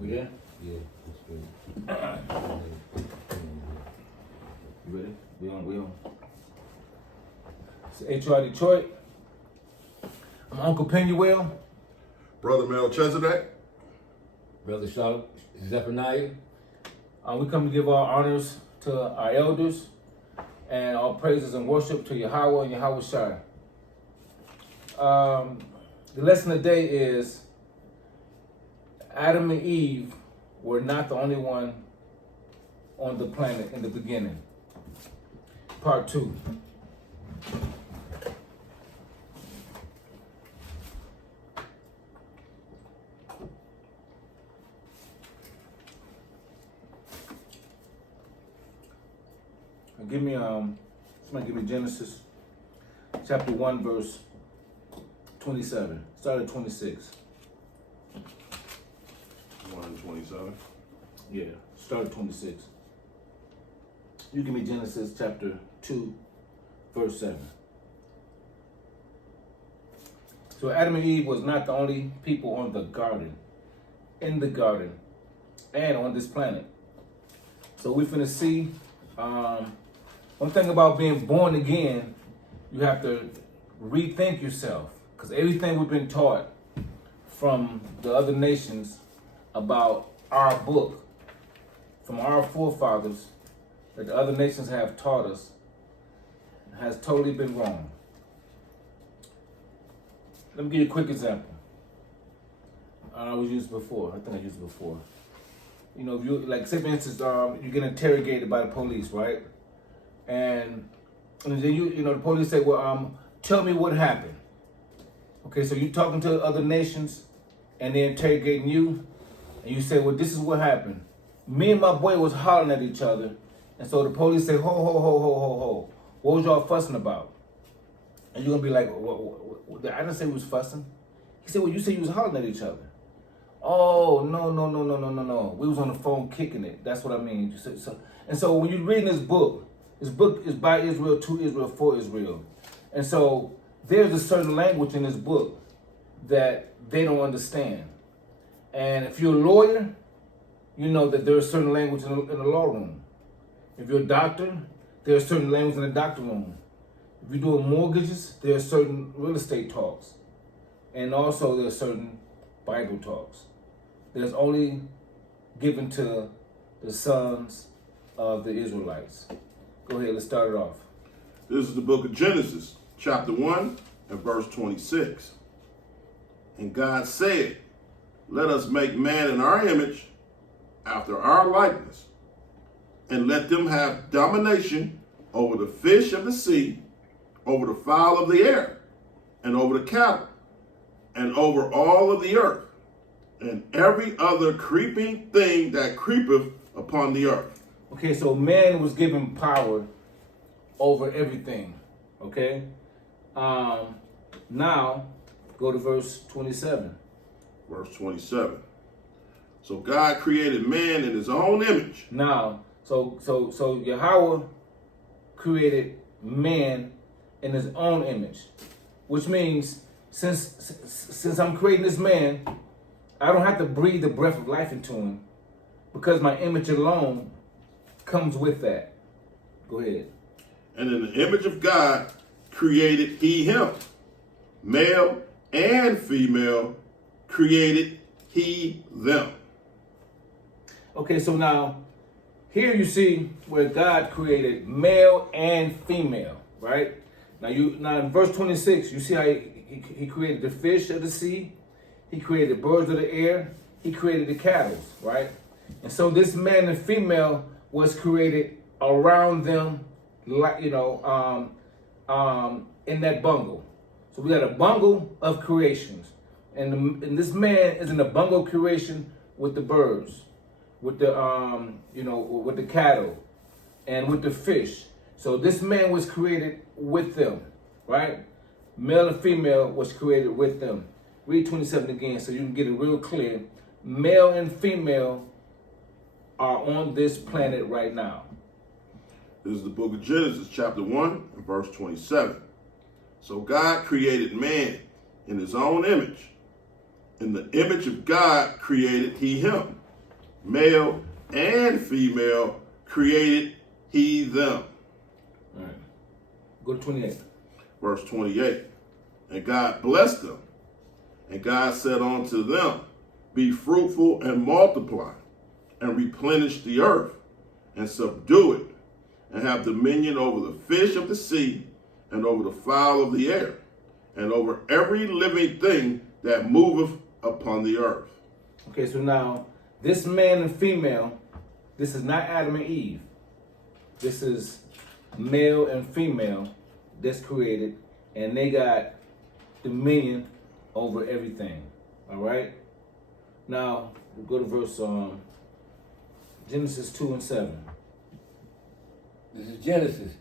We there? Yeah, that's good. You ready? We on. It's HR Detroit. I'm Uncle Penuel. Brother Melchizedek. Brother Charlotte, Zephaniah. We come to give our honors to our elders and our praises and worship to Yahweh and Yahweh Shai. The lesson today is Adam and Eve were not the only one on the planet in the beginning. Part 2. Somebody give me Genesis chapter 1 verse 27. Start at 26. 127. Yeah, start at 26. You give me Genesis chapter 2 verse 7. So Adam and Eve was not the only people on the garden, in the garden, and on this planet. So we finna see, one thing about being born again, you have to rethink yourself. Because everything we've been taught from the other nations about our book, from our forefathers, that the other nations have taught us, has totally been wrong. Let me give you a quick example. I think I used it before. You know, if you, like, say for instance, you get interrogated by the police, right? And then the police say, well, tell me what happened. Okay, so you're talking to other nations and they're interrogating you, and you say, well, this is what happened. Me and my boy was hollering at each other, and so the police say, ho. What was y'all fussing about? And you're gonna be like, I didn't say we was fussing. He said, well, you said you was hollering at each other. Oh, no. We was on the phone kicking it. That's what I mean. And so when you're reading this book is by Israel, to Israel, for Israel. And so there's a certain language in this book that they don't understand. And if you're a lawyer, you know that there's certain language in the law room. If you're a doctor, there's certain language in the doctor room. If you're doing mortgages, there's certain real estate talks. And also there's certain Bible talks. There's only given to the sons of the Israelites. Go ahead, let's start it off. This is the book of Genesis, chapter 1 and verse 26. And God said, let us make man in our image, after our likeness, and let them have domination over the fish of the sea, over the fowl of the air, and over the cattle, and over all of the earth, and every other creeping thing that creepeth upon the earth. Okay, so man was given power over everything. Okay? Now, go to verse 27. Verse 27. So God created man in his own image. Now, so Yahweh created man in his own image, which means since I'm creating this man, I don't have to breathe the breath of life into him, because my image alone comes with that. Go ahead. And in the image of God created he him. Male and female created he them. Okay, so now here you see where God created male and female, right? Now in verse 26, you see how he created the fish of the sea, he created birds of the air, he created the cattle, right? And so this man and female was created around them, like, in that bungle. So we got a bungle of creations, and this man is in a bungle creation with the birds, with the with the cattle, and with the fish. So this man was created with them, right? Male and female was created with them. Read 27 again so you can get it real clear. Male and female are on this planet right now. This is the book of Genesis, chapter 1 and verse 27. So God created in his own image. In the image of God created he him. Male and female created he them. All right. Go to 28. Verse 28. And God blessed them. And God said unto them, be fruitful and multiply, and replenish the earth, and subdue it, and have dominion over the fish of the sea, and over the fowl of the air, and over every living thing that moveth upon the earth. Okay, so now this man and female, this is not Adam and Eve. This is male and female that's created, and they got dominion over everything. All right. Now we'll go to verse Genesis 2 and 7. This is Genesis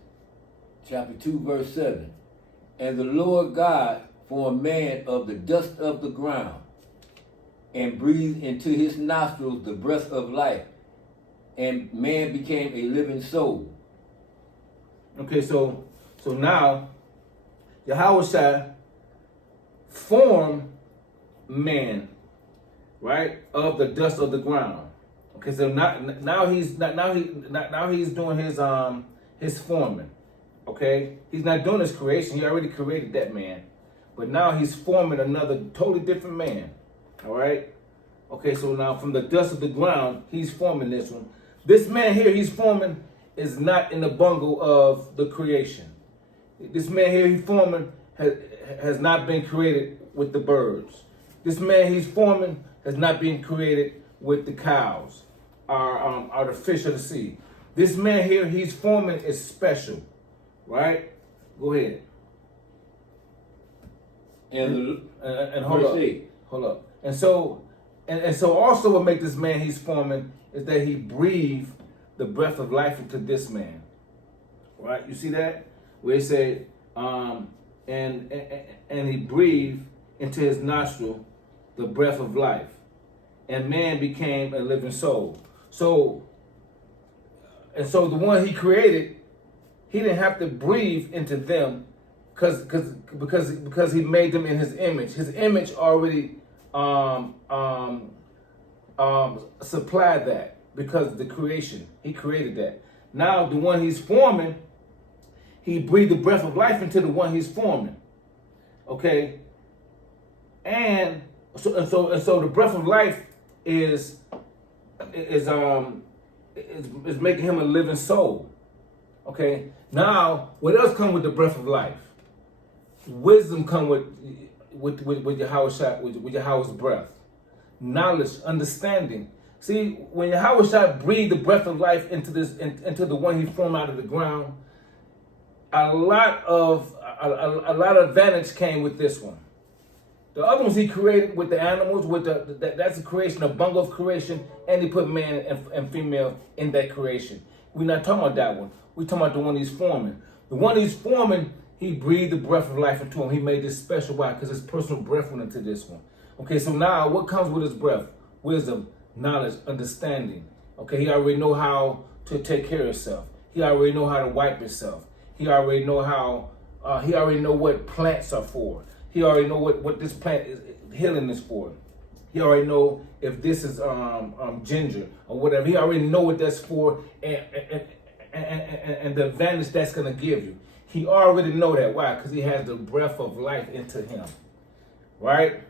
chapter 2, verse 7. And the Lord God formed man of the dust of the ground, and breathed into his nostrils the breath of life, and man became a living soul. Okay, so now Yahushua formed man, right, of the dust of the ground. Okay, so now he's doing his forming. Okay, he's not doing his creation. He already created that man, but now he's forming another totally different man. All right. Okay, so now from the dust of the ground, he's forming this one. This man here he's forming is not in the bungle of the creation. This man here he's forming has not been created with the birds. This man he's forming has not been created with the cows or the fish of the sea. This man here he's forming is special, right? Go ahead. And hold up. Hold up. And so also what makes this man he's forming is that he breathed the breath of life into this man. Right? You see that? Where it said, and he breathed into his nostril the breath of life. And man became a living soul. So the one he created, he didn't have to breathe into them because he made them in his image. His image already supplied that because of the creation. He created that. Now the one he's forming, he breathed the breath of life into the one he's forming. Okay? And so the breath of life is making him a living soul. Okay? Now, what else comes with the breath of life? Wisdom comes with Yahweh's breath. Knowledge, understanding. See, when Yahweh breathed the breath of life into the one he formed out of the ground, a lot of advantage came with this one. The other ones he created with the animals, that's a creation, a bundle of creation, and he put man and female in that creation. We're not talking about that one. We're talking about the one he's forming. The one he's forming, he breathed the breath of life into him. He made this special. Why? Because his personal breath went into this one. Okay, so now what comes with his breath? Wisdom, knowledge, understanding. Okay, he already know how to take care of himself. He already know how to wipe himself. He already know he already know what plants are for. He already know what this plant is healing is for. He already know if this is ginger or whatever. He already know what that's for and the advantage that's gonna give you. He already know that. Why? Because he has the breath of life into him. Right?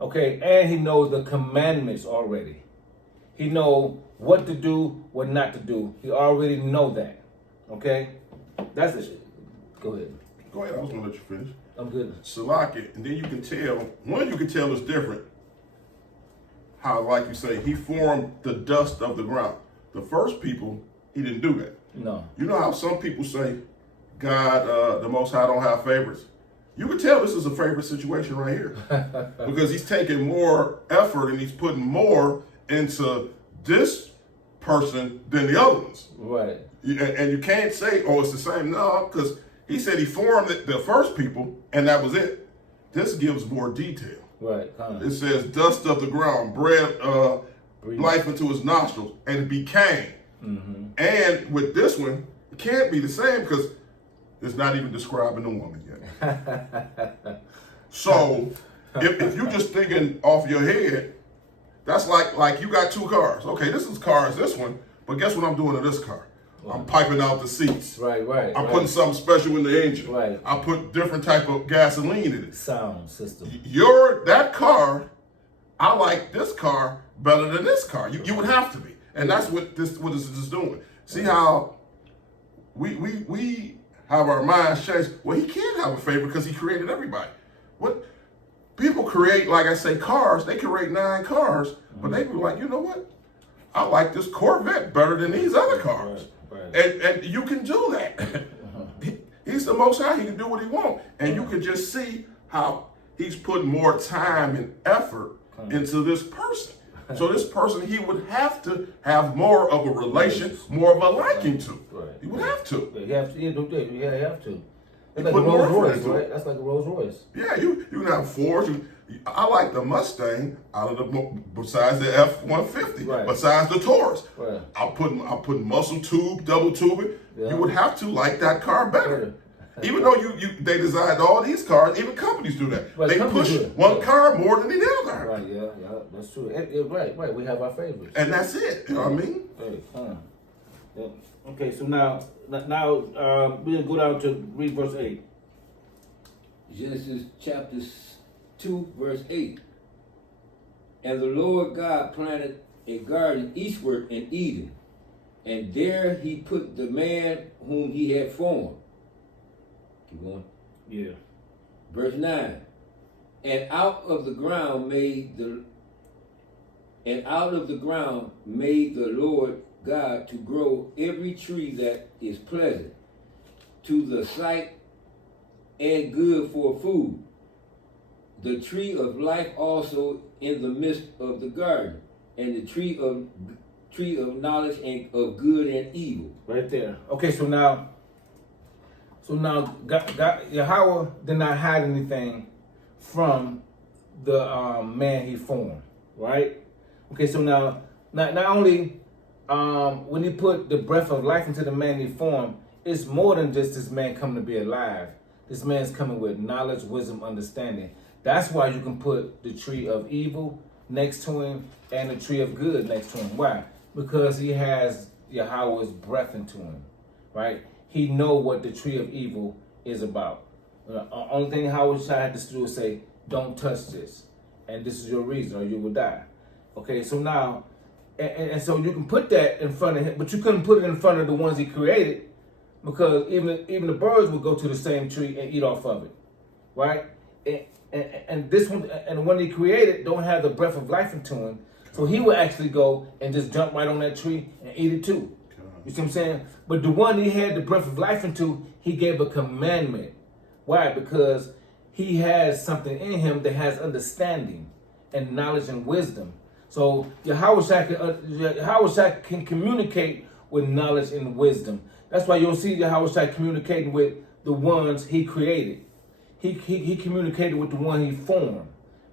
Okay, and he knows the commandments already. He know what to do, what not to do. He already know that. Okay? That's it. Go ahead. Go ahead, I was gonna let you finish. I'm good. Salaki, and then you can tell is different. How, like you say, he formed the dust of the ground. The first people, he didn't do that. No. You know how some people say, God, the Most High don't have favorites? You can tell this is a favorite situation right here. Because he's taking more effort and he's putting more into this person than the other ones. Right. And you can't say, oh, it's the same. No, because he said he formed the first people and that was it. This gives more detail. Right. Kind of. It says, dust of the ground, breathe life into his nostrils, and it became. Mm-hmm. And with this one, it can't be the same because it's not even describing the woman yet. So, if you're just thinking off your head, That's like you got two cars. Okay, this car is this one, but guess what I'm doing to this car? I'm piping out the seats. Right. I'm putting something special in the engine. Right. I put different type of gasoline in it. Sound system. That car, I like this car better than this car. You would have to be. And that's what this is doing. See how we have our minds changed. Well, he can't have a favorite because he created everybody. What people create, like I say, cars, they create 9 cars, but they be like, you know what? I like this Corvette better than these other cars. Right. And you can do that. He's the Most High. He can do what he wants. And you can just see how he's putting more time and effort into this person. So this person, he would have to have more of a relation, more of a liking to. Right. He would have to. You have to. You have to. It's like a put more Rolls Royce, effort into it. right? That's like a Rolls Royce. Yeah, you can have Fords. I like the Mustang out of besides the F-150, Right. besides the Taurus. Right. I'll put muscle tube, double tube it. Yeah. You would have to like that car better. Better. Even though they designed all these cars, even companies do that. Right, They companies push do it. one Yeah. car more than the other. Right. Yeah. That's true. Right. We have our favorites. And that's it. You know what I mean? Hey, yeah. Okay. So now we're gonna go down to read verse 8. Genesis chapter 2, verse 8. And the Lord God planted a garden eastward in Eden, and there he put the man whom he had formed. Keep going. Yeah. Verse 9. And out of the ground made the Lord God to grow every tree that is pleasant to the sight and good for food, the tree of life also in the midst of the garden, and the tree of knowledge and of good and evil. Right there. Okay. So now God, Yahweh did not hide anything from the man he formed. Right. Okay. So now not only when he put the breath of life into the man he formed, it's more than just this man coming to be alive. This man's coming with knowledge, wisdom, understanding. That's why you can put the tree of evil next to him and the tree of good next to him. Why? Because he has Yahweh's breath into him, right? He know what the tree of evil is about. Only thing Howard Shah had to do is say, don't touch this. And this is your reason or you will die. Okay, so now, and so you can put that in front of him, but you couldn't put it in front of the ones he created, because even the birds would go to the same tree and eat off of it, right? And this one, and the one he created don't have the breath of life into him, so he would actually go and just jump right on that tree and eat it too. You see what I'm saying? But the one he had the breath of life into, he gave a commandment. Why? Because he has something in him that has understanding and knowledge and wisdom. So Yahweh can communicate with knowledge and wisdom. That's why you'll see Yahweh communicating with the ones he created. He communicated with the one he formed,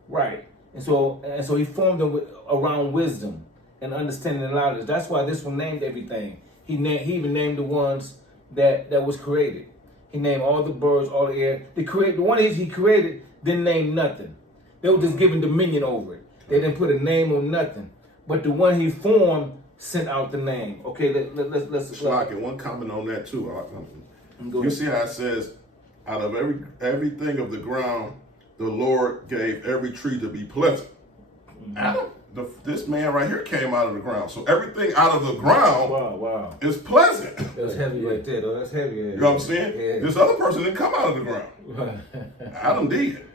right? And so he formed them around wisdom and understanding and knowledge. That's why this one named everything. He even named the ones that was created. He named all the birds, all the air. The one he created didn't name nothing. They were just giving dominion over it. They didn't put a name on nothing. But the one he formed sent out the name. Okay, let's Like, one comment on that too. You see how it says, out of everything of the ground, the Lord gave every tree to be pleasant. Adam, this man right here came out of the ground. So everything out of the ground wow. is pleasant. That's heavy right there, though. That's heavy. You know what I'm saying? Yeah. This other person didn't come out of the ground. Adam did.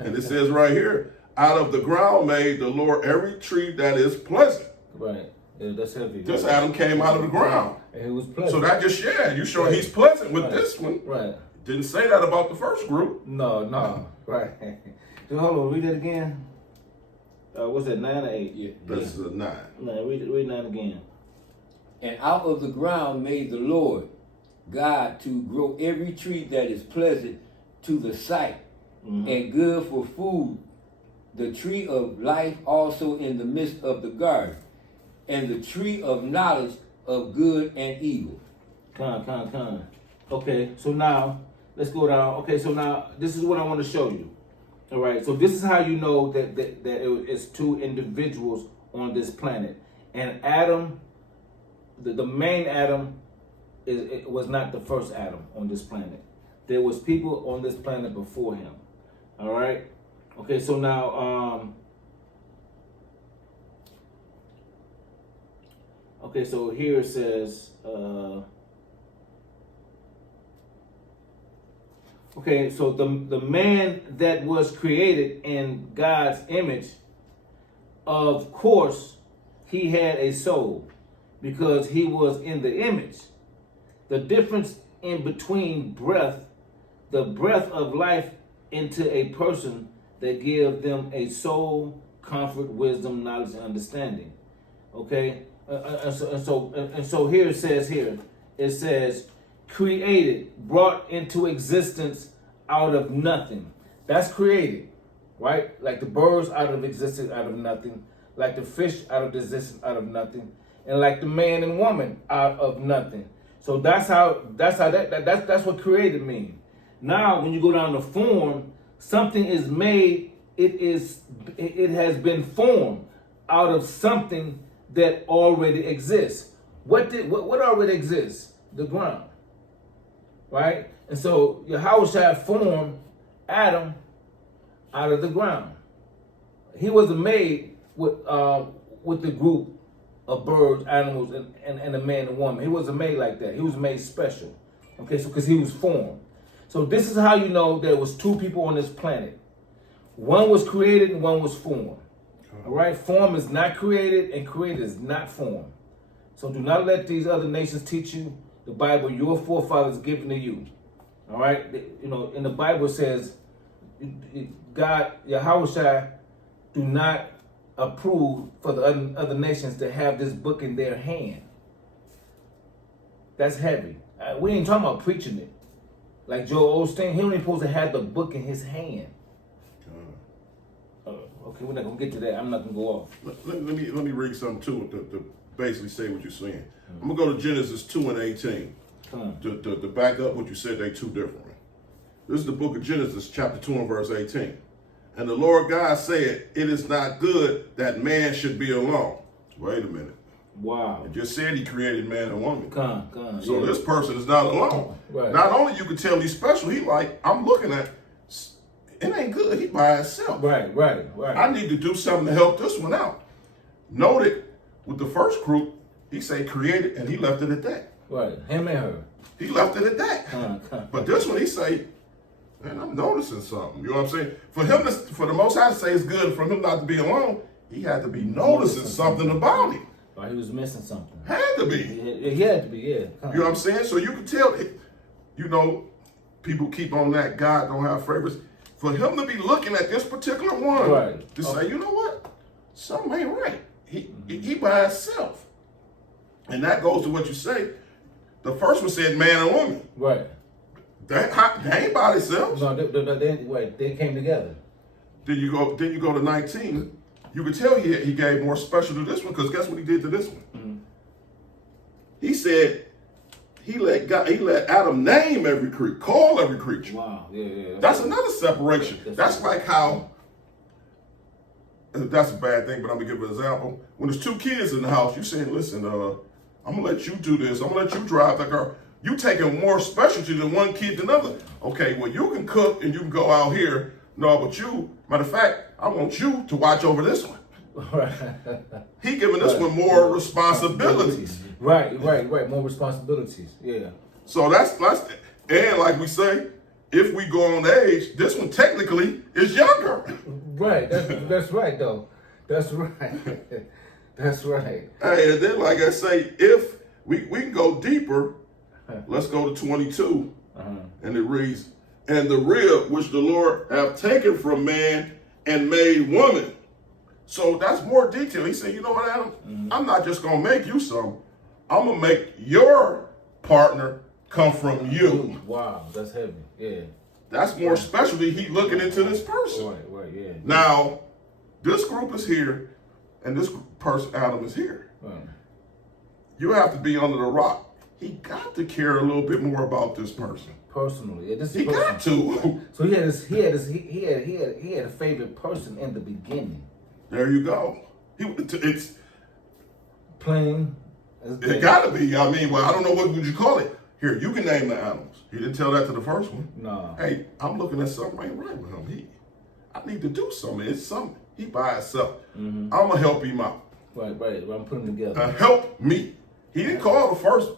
And it says right here, out of the ground made the Lord every tree that is pleasant. Right. Yeah, that's heavy. This Adam came out of the ground. And it was pleasant. So that just, you sure he's pleasant with Right. this one. Right. Didn't say that about the first group. No. Right. So hold on, read that again. What's that, 9 or 8? Yeah. This is a 9. No, read 9 again. And out of the ground made the Lord God to grow every tree that is pleasant to the sight and good for food, the tree of life also in the midst of the garden, and the tree of knowledge of good and evil. Con. Okay, so now let's go down. Okay, so now this is what I want to show you. All right, so this is how you know that it's two individuals on this planet, and Adam, the main Adam, it was not the first Adam on this planet. There was people on this planet before him. All right. Okay. So now, okay. So here it says. Okay, so the man that was created in God's image, of course, he had a soul because he was in the image. The difference in between breath, the breath of life into a person that gives them a soul, comfort, wisdom, knowledge, and understanding. Okay, and so here it says, created, brought into existence out of nothing. That's created, right? Like the birds out of existence out of nothing, like the fish out of existence out of nothing, and like the man and woman out of nothing. So that's what created means. Now, when you go down to form, something is made. It has been formed out of something that already exists. What already exists? The ground. Right? And so Yahushua formed Adam out of the ground. He wasn't made with the group of birds, animals, and a man and woman. He wasn't made like that. He was made special. Okay, so because he was formed. So this is how you know there was two people on this planet. One was created and one was formed. All right? Form is not created and created is not formed. So do not let these other nations teach you the Bible your forefathers given to you. All right? You know, in the Bible it says, God, Yahushua, do not approve for the other nations to have this book in their hand. That's heavy. We ain't talking about preaching it. Like Joel Osteen, he only supposed to have the book in his hand. Okay, we're not gonna get to that. I'm not gonna go off. Let me read something to basically say what you're saying. I'm gonna go to Genesis 2:18 to back up what you said. They two different. This is the book of Genesis, chapter 2 and verse 18. And the Lord God said, "It is not good that man should be alone." Wait a minute. Wow. It just said he created man and woman. Come. So this person is not alone. Right. Not only you can tell he's special, he like, I'm looking at, it ain't good. He by himself. Right. I need to do something to help this one out. Noted with the first group, he said created and he left it at that. Right. Him and her. He left it at that. Come. But this one, he say, man, I'm noticing something. You know what I'm saying? For the Most High to say it's good for him not to be alone, he had to be noticing something about him. Right, he was missing something. Had to be. He had to be, yeah. Come. You know what I'm saying? So you can tell, you know, people keep on that God don't have favorites. For him to be looking at this particular one, right, to say, you know what? Something ain't right. He by himself. And that goes to what you say. The first one said man and woman. Right. They ain't by themselves. No, they came together. Then you go to 19. You could tell he gave more special to this one because guess what he did to this one? Mm-hmm. He said he let Adam name every creature, call every creature. Wow, yeah. That's another separation. That's like how. That's a bad thing, but I'm gonna give an example. When there's two kids in the house, you saying, "Listen, I'm gonna let you do this. I'm gonna let you drive the car." You taking more specialty than one kid than another. Okay, well you can cook and you can go out here. No, but you, matter of fact, I want you to watch over this one. Right. He giving this one more responsibilities. Right. More responsibilities. Yeah. So that's and like we say, if we go on age, this one technically is younger. Right. That's right though. That's right. That's right. Hey, and then like I say, if we can go deeper, let's go to 22, and it reads, "And the rib which the Lord have taken from man and made woman." So that's more detail. He said, you know what, Adam? Mm-hmm. I'm not just going to make you some. I'm going to make your partner come from you. Wow, that's heavy. Yeah. That's more specialty. He looking into this person. Right, yeah. Now, this group is here, and this person, Adam, is here. Right. You have to be under the rock. He got to care a little bit more about this person. Personally, yeah, he got to. So he had a favorite person in the beginning. There you go. It's Plain. it gotta be. I mean, well, I don't know what would you call it. Here, you can name the animals. He didn't tell that to the first one. No. Hey, I'm looking at something ain't right with him. I need to do something. It's something. He by himself. I'm gonna help him out. Right. I'm putting them together. Help me. He didn't call the first.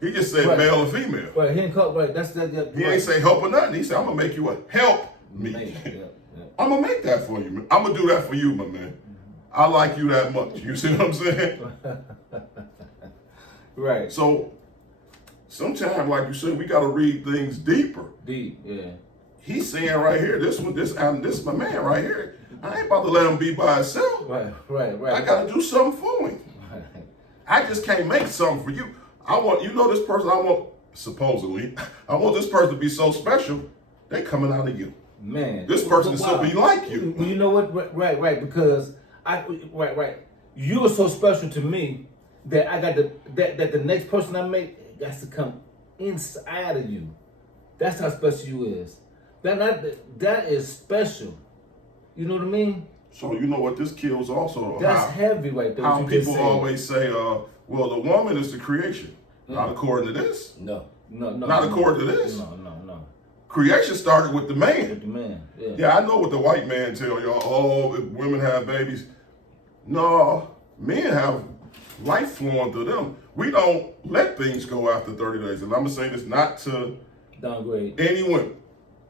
He just said Right. male and female. Right. He didn't call. Right. That's that. He ain't say help or nothing. He said, I'm gonna make you a help me. I'm gonna make that for you, man. I'm gonna do that for you, my man. I like you that much. You see what I'm saying? Right. So sometimes, like you said, we gotta read things deeper. Deep. Yeah. He's saying right here, this is my man right here. I ain't about to let him be by himself. Right. I gotta do something for him. I just can't make something for you. I want, this person I want, supposedly, I want this person to be so special, they coming out of you. Man. This person is to be like you. Well, you know what? Right. Because right. You are so special to me that I got that the next person I make got to come inside of you. That's how special you is. That is special. You know what I mean? So you know what this kills also? That's heavy right there. How what you just people said. always say, well, the woman is the creation. Not according to this. No. Not according to this. No. Creation started with the man. With the man. Yeah. Yeah, I know what the white man tell y'all. Oh, if women have babies. No, men have life flowing through them. We don't let things go after 30 days. And I'm going to say this not to Downgrade. any women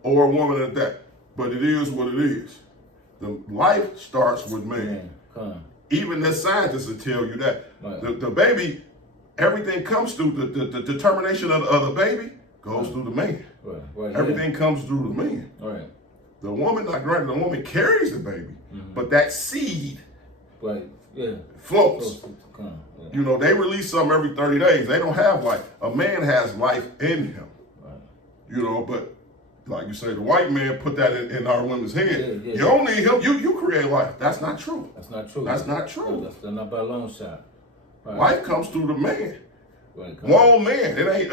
or a woman at that, but it is what it is. The life starts with man. Man, come. Even the scientists will tell you that. Right. The baby, everything comes through, the determination of the baby goes through the man. Right. Everything comes through the man. Right. The woman, not granted, the woman carries the baby, but that seed Right. Yeah. floats. Come. Yeah. You know, they release something every 30 days. They don't have life. A man has life in him. Right. You know, but like you say, the white man put that in our women's head. Yeah. You don't need him. You create life. That's not true. That's not true. That's not true. That's not by a long shot. Right. Life comes through the man. Right. One man. It ain't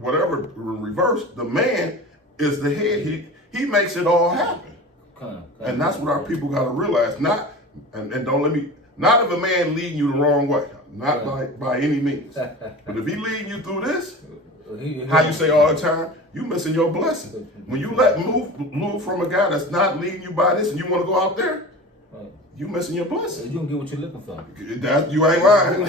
whatever reverse. The man is the head. He makes it all happen. Come. And that's what our people got to realize. Not if a man leading you the wrong way. Not by any means. But if he leading you through this, how you say all the time, you missing your blessing. When you move from a guy that's not leading you by this and you want to go out there, Right. you missing your blessing. You don't get what you're looking for. You ain't lying.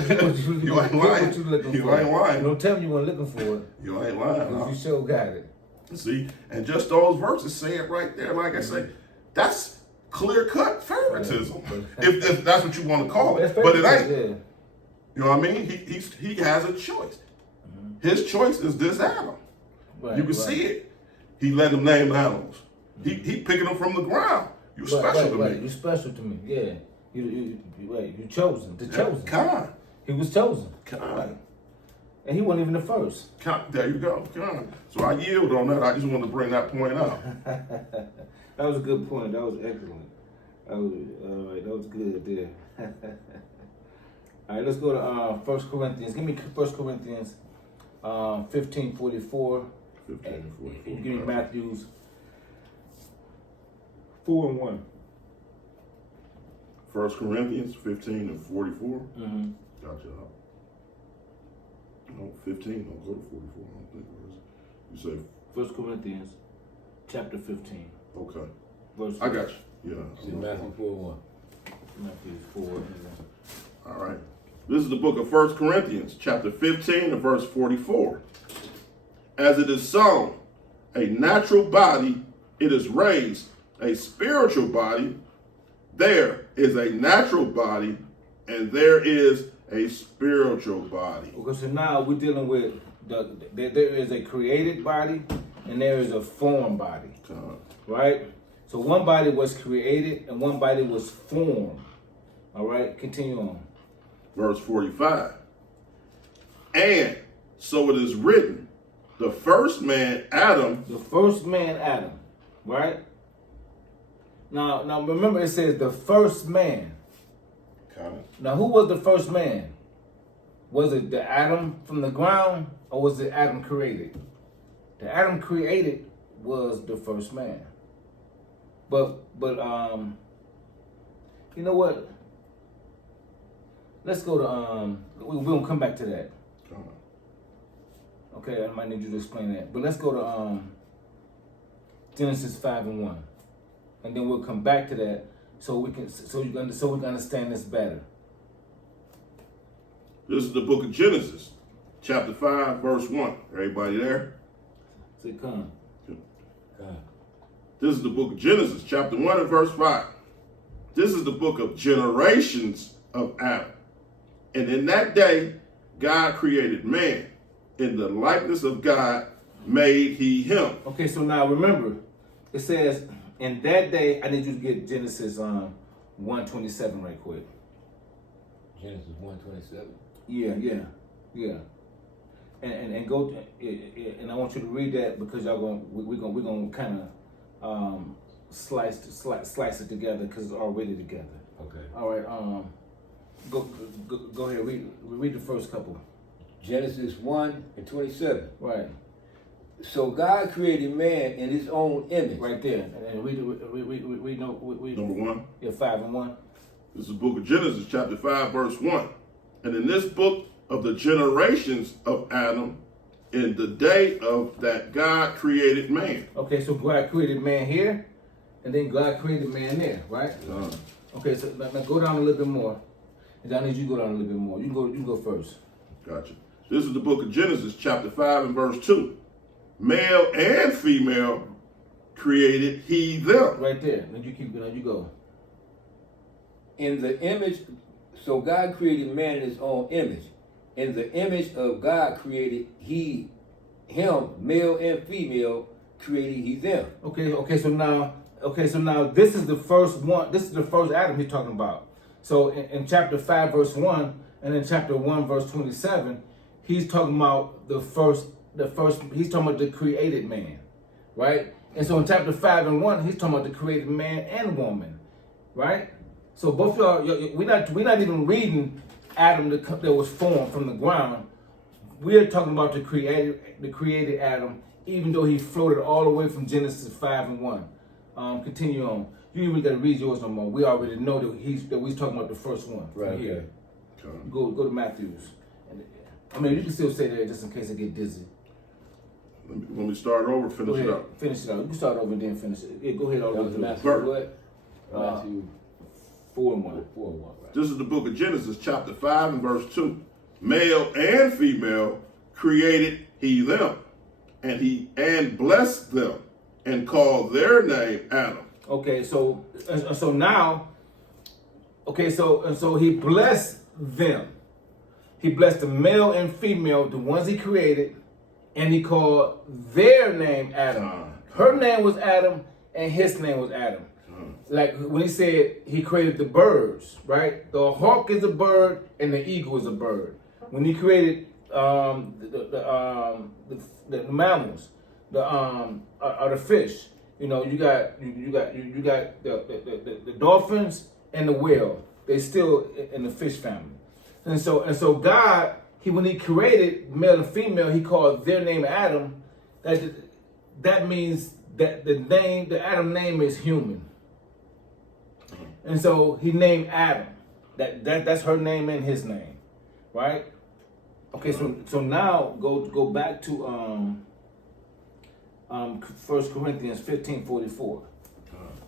You ain't lying. You ain't lying. Don't tell me you weren't looking for it. You ain't lying. Because you sure got it. See, and just those verses say it right there. Like I say, that's clear-cut favoritism, if that's what you want to call it. But it ain't. Yeah. You know what I mean? He has a choice. His choice is this Adam. Right, You can see it. He let him name the animals. He picking them from the ground. You special to me. You special to me. Yeah. You chosen. The chosen. Kind. He was chosen. Kind. And he wasn't even the first. There you go. Kind. So I yield on that. I just wanted to bring that point out. That was a good point. That was excellent. All right, that was good there. All right, let's go to 1 Corinthians. Give me 1 Corinthians 15:44. 15:44. Give me Matthews 4:1. 1 Corinthians 15:44. Mm-hmm. Gotcha. No, 15. Don't go to 44. I don't think it is. You say 1 Corinthians chapter 15. okay. Verse I got you. Yeah. See Matthew 4:1. Matthew 4. All right. This is the book of 1 Corinthians, chapter 15 and verse 44. As it is sown, a natural body, it is raised, a spiritual body. There is a natural body, and there is a spiritual body. Okay, so now we're dealing with there is a created body and there is a formed body, right? So one body was created and one body was formed. All right, continue on. Verse 45. And so it is written, the first man, Adam. The first man, Adam, right? Now remember it says the first man. Now who was the first man? Was it the Adam from the ground or was it Adam created? The Adam created was the first man. But you know what? let's go to we're gonna come back to that. Come on. Okay, I might need you to explain that. But let's go to Genesis 5:1. And then we'll come back to that so we can understand this better. This is the book of Genesis, chapter 5, verse 1. Everybody there? So come. God. This is the book of Genesis, chapter 1 and verse 5. This is the book of generations of Adam. And in that day, God created man. In the likeness of God made he him. Okay, so now remember, it says, in that day, I need you to get Genesis 1:27 right quick. Genesis 1:27. Yeah. And go and I want you to read that because we're gonna kind of slice it together because it's already together. Okay. All right. Go ahead. Read the first couple. Genesis 1:27. Right. So God created man in his own image. Right there. And we know Number 1. Yeah, 5:1. This is the book of Genesis, chapter 5, verse 1. And in this book of the generations of Adam, in the day of that God created man. Okay, so God created man here, and then God created man there, right? Okay, so now go down a little bit more. And I need you to go down a little bit more. You can go first. Gotcha. This is the book of Genesis, chapter 5 and verse 2. Male and female created he them. Right there. Now you go. In the image, so God created man in his own image. In the image of God created he him, male and female created he them. Okay, so now this is the first one. This is the first Adam he's talking about. So in chapter 5, verse 1, and in chapter 1, verse 27, he's talking about the first, he's talking about the created man, right? And so in chapter 5 and 1, he's talking about the created man and woman, right? So both y'all, we're not even reading Adam that was formed from the ground. We're talking about the created Adam, even though he floated all the way from Genesis 5 and 1. Continue on. You ain't even got to read yours no more. We already know that we're talking about the first one. Right Here. Okay. Go to Matthews. I mean, you can still say that just in case I get dizzy. Let me start over, Go finish ahead. it up. Finish it out. You can start over and then finish it. Yeah, go ahead all That the was way through. Matthew what? Matthew 4 and 1. 4:1. Right. This is the book of Genesis, chapter 5 and verse 2. Male and female created he them, and blessed them, and called their name Adam. Okay, so now, so he blessed them. He blessed the male and female, the ones he created, and he called their name Adam. Her name was Adam, and his name was Adam. Like when he said he created the birds, right? The hawk is a bird, and the eagle is a bird. When he created the mammals, the fish. You know, you got the dolphins and the whale. They still in the fish family, and so God, when he created male and female, he called their name Adam. That means that the Adam name is human, and so he named Adam. That's her name and his name, right? Okay, so now go back to 1 Corinthians 15:44.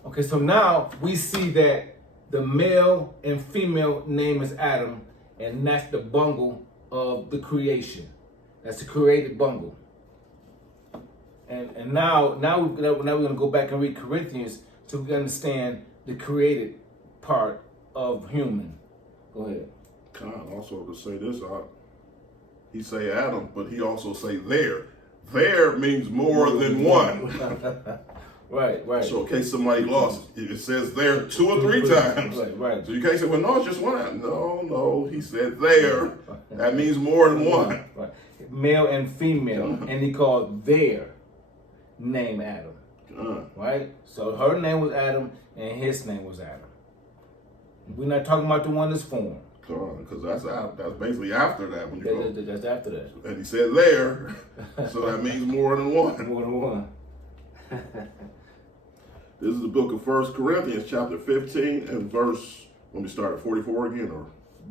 Okay, so now we see that the male and female name is Adam, and that's the bungle of the creation. That's the created bungle. And now we're gonna go back and read Corinthians so we can understand the created part of human. Go ahead. God also to say this, he say Adam, but he also say there. There means more than one. Right. So in case somebody lost, it says there 2 or 3 times. Right. So you can't say, well, no, it's just one. No, he said there. That means more than one. Right. Male and female, and he called their name Adam. Right? So her name was Adam, and his name was Adam. We're not talking about the one that's formed. Because that's basically after that. When you go. That's after that. And he said there, so that means more than one. More than one. This is the book of 1 Corinthians, chapter 15, and verse, let me start at 44 again, or?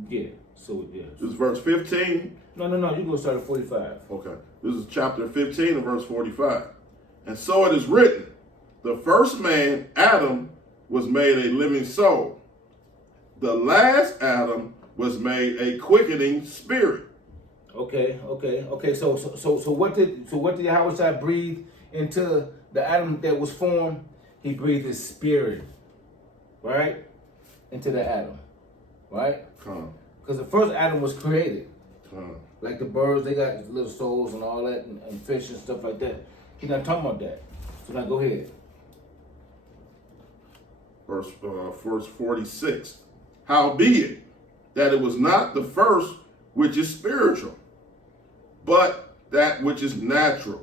Yeah. So yeah. This is verse 15. No. You go start at 45. Okay. This is chapter 15 and verse 45. And so it is written, the first man, Adam, was made a living soul. The last Adam was made a quickening spirit. Okay. So what did Yahweh breathe into the Adam that was formed? He breathed his spirit, right, into the Adam, right? Because the first Adam was created. Like the birds, they got little souls and all that, and fish and stuff like that. He's not talking about that. So now go ahead. Verse 46. Howbeit, that it was not the first which is spiritual, but that which is natural,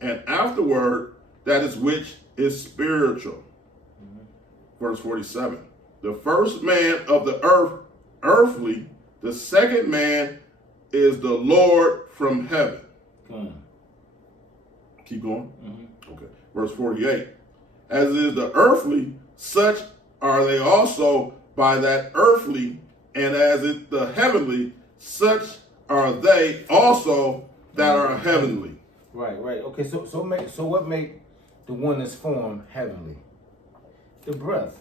and afterward that is which is spiritual. Verse 47. The first man of the earth, earthly, the second man is the Lord from heaven. Keep going. Okay. Verse 48. As is the earthly, such are they also by that earthly, and as it the heavenly, such are they also that are heavenly. Right. Okay, so what make the one that's formed heavenly? The breath.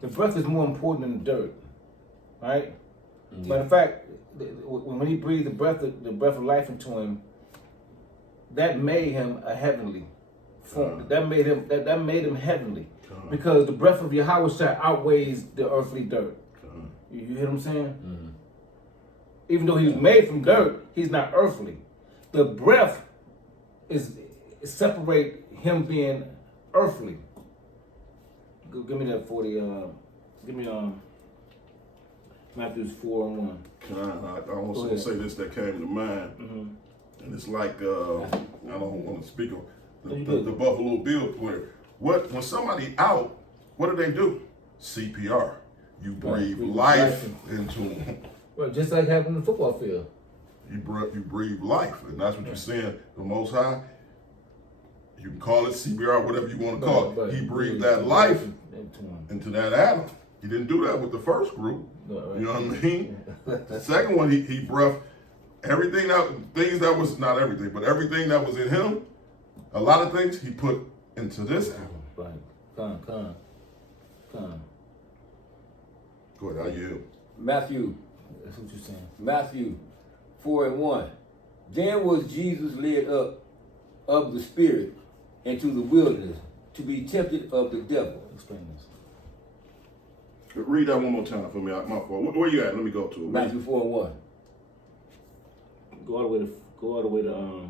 The breath is more important than the dirt, right? Yeah. Matter of fact, when he breathed the breath of life into him, that made him a heavenly form. That made him heavenly, because the breath of Yahweh outweighs the earthly dirt. You hear what I'm saying? Even though he was made from dirt, he's not earthly. The breath is separate him being earthly. Give me that 40. Give me Matthew 4:1. I also say this that came to mind, and it's like I don't want to speak on the Buffalo Bill player. When somebody out, what do? CPR. You breathe life into them. Well, just like having the football field. You breathe life, and that's what you're saying. The Most High, you can call it CPR, whatever you want to call it. He breathed that life into that Adam. He didn't do that with the first group. You know what I mean? The second one, he breathed everything that was not everything, but everything that was in him. A lot of things he put into this Adam. Right. Come. Go ahead, how you? Matthew. That's what you're saying. Matthew 4:1. Then was Jesus led up of the Spirit into the wilderness to be tempted of the devil. Explain this. Read that one more time for me. My fault. Where you at? Let me go to it. Matthew 4:1. Go all the way to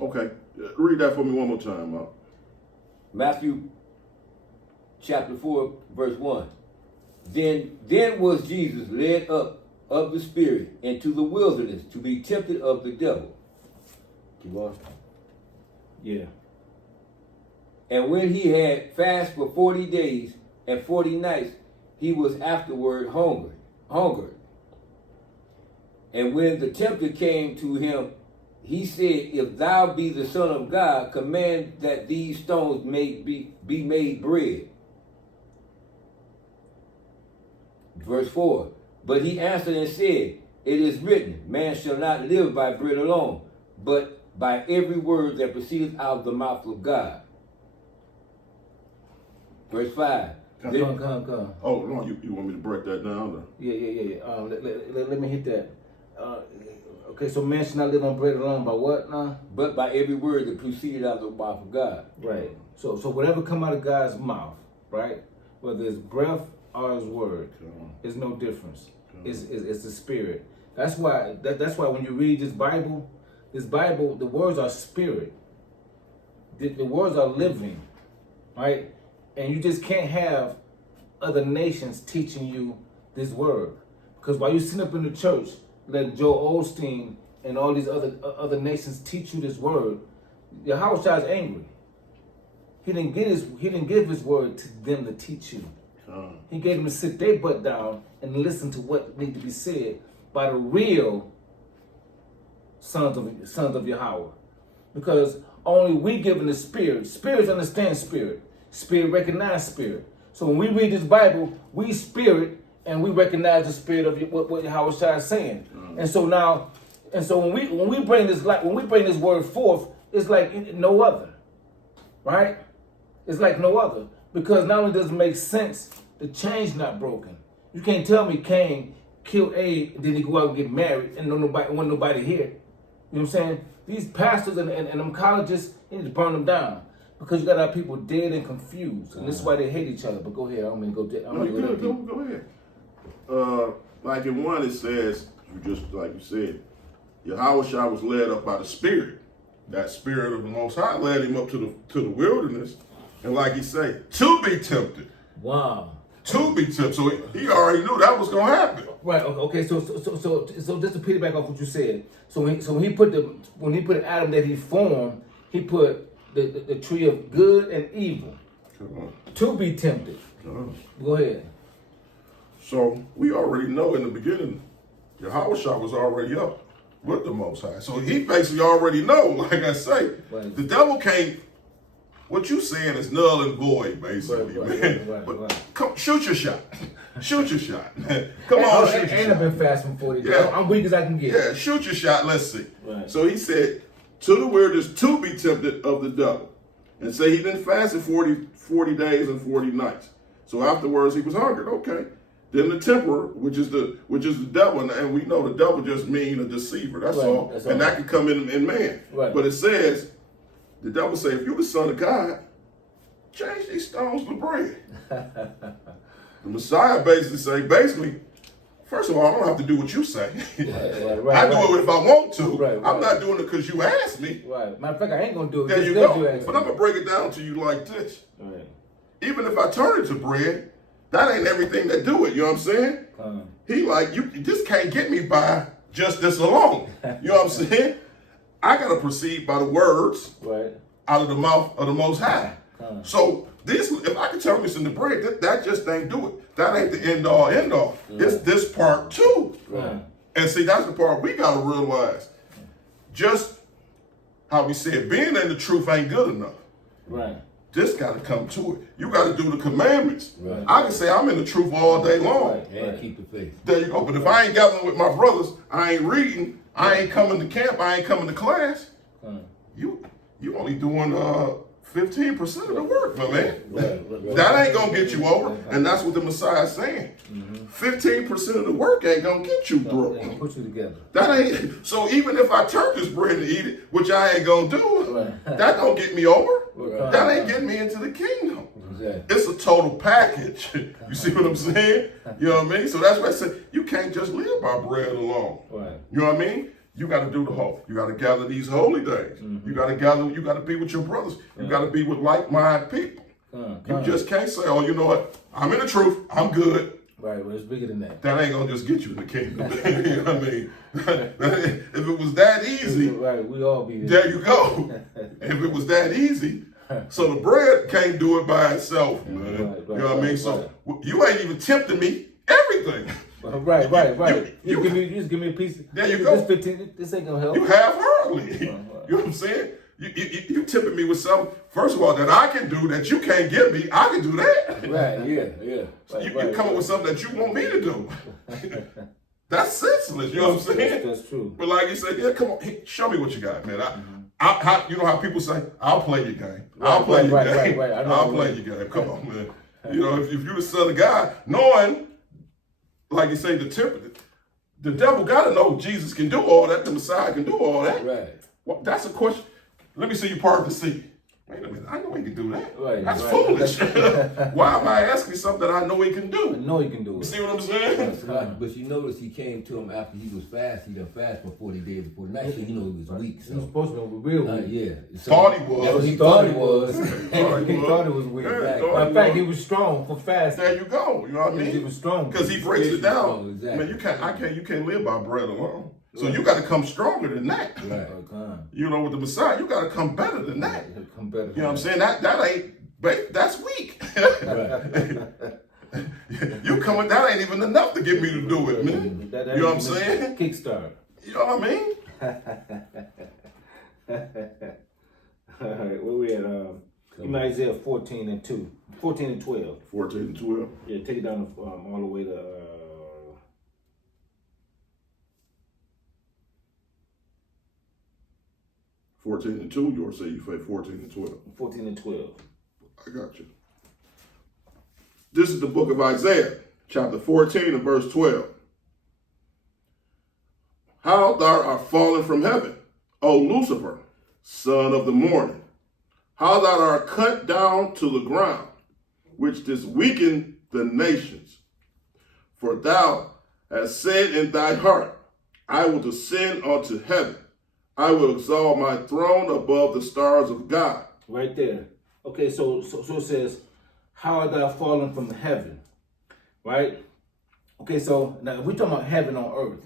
Okay. Read that for me one more time, Mark. Matthew chapter 4, verse 1. Then was Jesus led up of the Spirit into the wilderness to be tempted of the devil. Keep on. Yeah. And when he had fasted for 40 days and 40 nights, he was afterward hungered. And when the tempter came to him, he said, If thou be the Son of God, command that these stones may be made bread. Verse 4. But he answered and said, It is written, Man shall not live by bread alone, but by every word that proceedeth out of the mouth of God. Verse 5. Come. Oh, no, you want me to break that down? Or? Yeah. Let me hit that. Okay, so man should not live on bread alone, by what now? But by every word that proceeded out of the mouth of God. Right. So whatever come out of God's mouth, right? Whether it's breath or his word, there's no difference. It's the spirit. That's why when you read this Bible, the words are spirit. The words are living, right? And you just can't have other nations teaching you this word. Because while you sit up in the church, let Joel Osteen and all these other nations teach you this word, Yahweh is angry. He didn't give his word to them to teach you. He gave them to sit their butt down and listen to what needs to be said by the real sons of Yahweh. Because only we given the spirit. Spirits understand spirit. Spirit recognize spirit. So when we read this Bible, we spirit and we recognize the spirit of what Howard Shah is saying. And so now, when we bring this word forth, it's like no other, right? It's like no other, because not only does it make sense, the chain's not broken. You can't tell me Cain killed Abe and then he go out and get married and want nobody here. You know what I'm saying? These pastors and them colleges, you need to burn them down, because you got our people dead and confused, and this is why they hate each other. But go ahead, I don't mean to go. Go ahead. Like in one, it says, just like you said, Yahweh was led up by the Spirit. That Spirit of the Most High led him up to the wilderness, and like he said, to be tempted. Wow. To be tempted. So he already knew that was gonna happen. Right. Okay. So just to piggyback off what you said. So when he put Adam that he formed, he put the tree of good and evil. Come on. To be tempted. Go ahead. So we already know in the beginning, Yahweh was already up with the Most High. So he basically already know, like I say, right. The devil can't. What you saying is null and void, basically, man. But come, shoot your shot. Shoot your shot. Come on, shoot your shot. Ain't I been fasting 40 days? Yeah. I'm weak as I can get. Yeah, shoot your shot. Let's see. Right. So he said, to the wilderness to be tempted of the devil. And say he didn't fast in 40 days and 40 nights. So afterwards he was hungry. Okay. Then the temperer, which is the devil, and we know the devil just means a deceiver. That's all. That's all. And that can come in man. Right. But it says, the devil say, if you're the Son of God, change these stones to bread. The Messiah basically say, first of all, I don't have to do what you say. Right, I do it if I want to. Right. I'm not doing it because you asked me. Right. Matter of fact, I ain't going to do it. There you go. But I'm going to break it down to you like this. Right. Even if I turn it to bread, that ain't everything that do it. You know what I'm saying? He like, you just can't get me by just this alone. You know what I'm saying? I got to proceed by the words out of the mouth of the Most High. So this, if I can turn this into bread, that just ain't do it. That ain't the end all. It's this part too. Right. And see, that's the part we got to realize. Just how we said, being in the truth ain't good enough. Right. Just got to come to it. You got to do the commandments. Right. I can say I'm in the truth all day long. Right. And keep the faith. There you go. But if I ain't gathering with my brothers, I ain't reading, I ain't coming to camp, I ain't coming to class, you only doing 15% of the work, my man. Right. That ain't gonna get you over, and that's what the Messiah is saying. 15% of the work ain't gonna get you through. Ain't gonna put you together. That ain't. So even if I turn this bread and eat it, which I ain't gonna do, that don't get me over. That ain't getting me into the kingdom. It's a total package. You see what I'm saying? You know what I mean? So that's why I said you can't just live by bread alone. Right. You know what I mean? You got to do the whole. You got to gather these holy days. You got to gather. You got to be with your brothers. You got to be with like-minded people. You just can't say, "Oh, you know what? I'm in the truth. I'm good." Right. Well, it's bigger than that. That ain't gonna just get you in the kingdom. You know what I mean? If it was that easy, right? We all be there. There you go. If it was that easy. So the bread can't do it by itself, man. Right, you know what I mean? So you ain't even tempting me everything. Right. You just give me a piece. There you go. This ain't gonna help. You half-heartedly. You know what I'm saying? You tipping me with something, first of all, that I can do that you can't give me. I can do that. Right, yeah. You come up with something that you want me to do. That's senseless, you know what I'm saying? That's true. But like you said, yeah, come on, show me what you got, man. You know how people say, I'll play your game. I'll play your game. Right. I'll play your game. Come on, man. You know, if you're the Son of God, knowing, like you say, the devil got to know Jesus can do all that. The Messiah can do all that. Right. Well, that's a question. Let me see you part the sea. Wait a minute, I know he can do that. Right, that's foolish. Why am I asking something that I know he can do? I know he can do it. You see what I'm saying? But you notice he came to him after he was fast. He done fast for 40 days and 40 nights, so you know he was weak. So. He was supposed to be real weak. Yeah. So, thought he was. That's what he thought he was. He thought he was weak. Yeah, in fact, he was strong for fasting. There you go. You know what I mean? He was strong. Because he breaks it down. Exactly. Man, you can't live by bread alone. So you got to come stronger than that. Right. You know, with the Messiah, you got to come better than that. Come better. You know what I'm saying? That ain't, that's weak. You coming, that ain't even enough to get me to do it, man. You know what I'm saying? Kickstart. You know what I mean? All right, where we at? Isaiah at 14 and 2. 14 and 12. 14 and 12. Yeah, take it down all the way to 14 and 2, yours say you say 14 and 12. 14 and 12. I got you. This is the book of Isaiah, chapter 14 and verse 12. How thou art fallen from heaven, O Lucifer, son of the morning. How thou art cut down to the ground, which didst weaken the nations. For thou hast said in thy heart, I will descend unto heaven. I will exalt my throne above the stars of God. Right there. Okay, so it says, how art thou fallen from heaven? Right? Okay, so now we're talking about heaven on earth.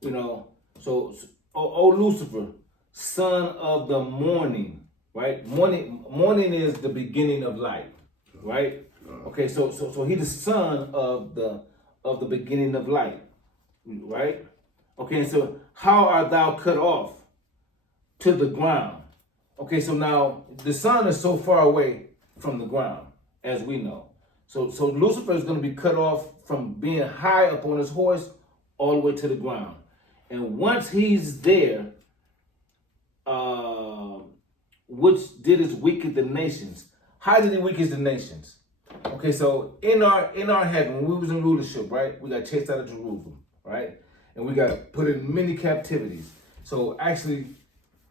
You know, so O Lucifer, son of the morning, right? Morning is the beginning of light, right? Okay, so he's the son of the beginning of light, right? Okay, so how art thou cut off to the ground? Okay, so now the sun is so far away from the ground, as we know. So Lucifer is going to be cut off from being high up on his horse all the way to the ground. And once he's there, which did is weaken the nations. How did he weaken the nations? Okay, so in our heaven, when we was in rulership, right, we got chased out of Jerusalem, right? And we got put in many captivities. So actually,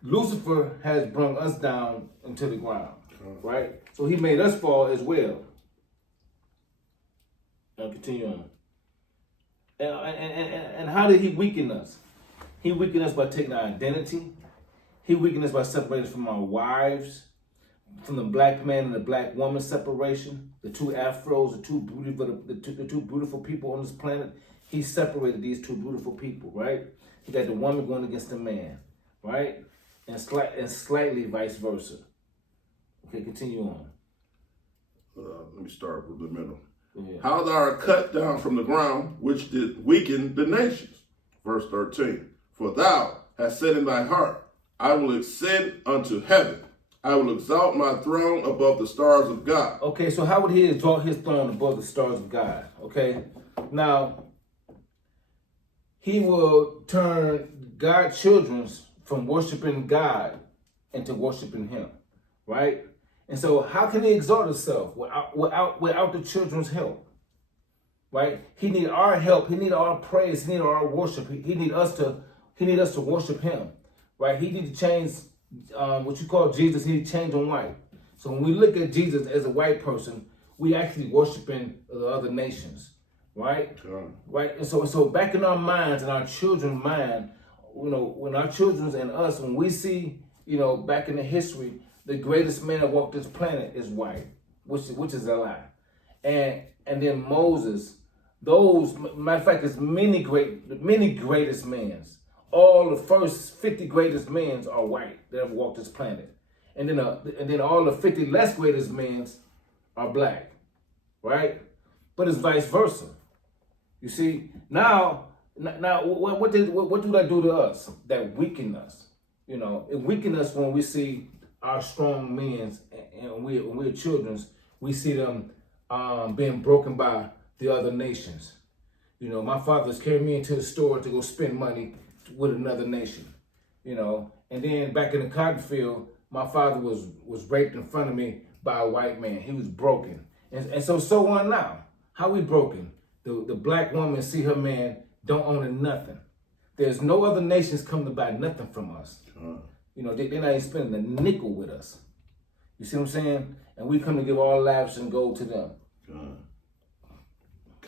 Lucifer has brought us down into the ground, right? So he made us fall as well. Now continue on. And how did he weaken us? He weakened us by taking our identity. He weakened us by separating us from our wives, from the black man and the black woman separation, the two afros, the two beautiful people on this planet. He separated these two beautiful people, right? He got the woman going against the man, right? And slightly vice versa. Okay, continue on. Let me start with the middle. Yeah. How thou art cut down from the ground, which did weaken the nations. Verse 13. For thou hast said in thy heart, I will ascend unto heaven. I will exalt my throne above the stars of God. Okay, so how would he exalt his throne above the stars of God? Okay, now he will turn God's children from worshiping God into worshiping him, right? And so how can he exalt himself without the children's help? Right? He need our help. He need our praise. He need our worship. He need us to worship him. Right? He need to change what you call Jesus. He need to change on white. So when we look at Jesus as a white person, we actually worshiping the other nations. Right? Sure. Right? And so back in our minds and our children's mind, you know, when our children's and us, when we see, you know, back in the history, the greatest man that walked this planet is white, which is a lie. And then Moses, matter of fact, there's many greatest men. All the first 50 greatest men are white that ever walked this planet. And then all the 50 less greatest men are black, right? But it's vice versa. You see, now what do that do to us? That weaken us. You know, it weakens us when we see our strong men and we're children. We see them being broken by the other nations. You know, my father's carried me into the store to go spend money with another nation. You know, and then back in the cotton field, my father was raped in front of me by a white man. He was broken, and so on now. How we broken? The black woman see her man don't own nothing. There's no other nations come to buy nothing from us. You know, they're not even spending a nickel with us. You see what I'm saying? And we come to give all lavish and gold to them.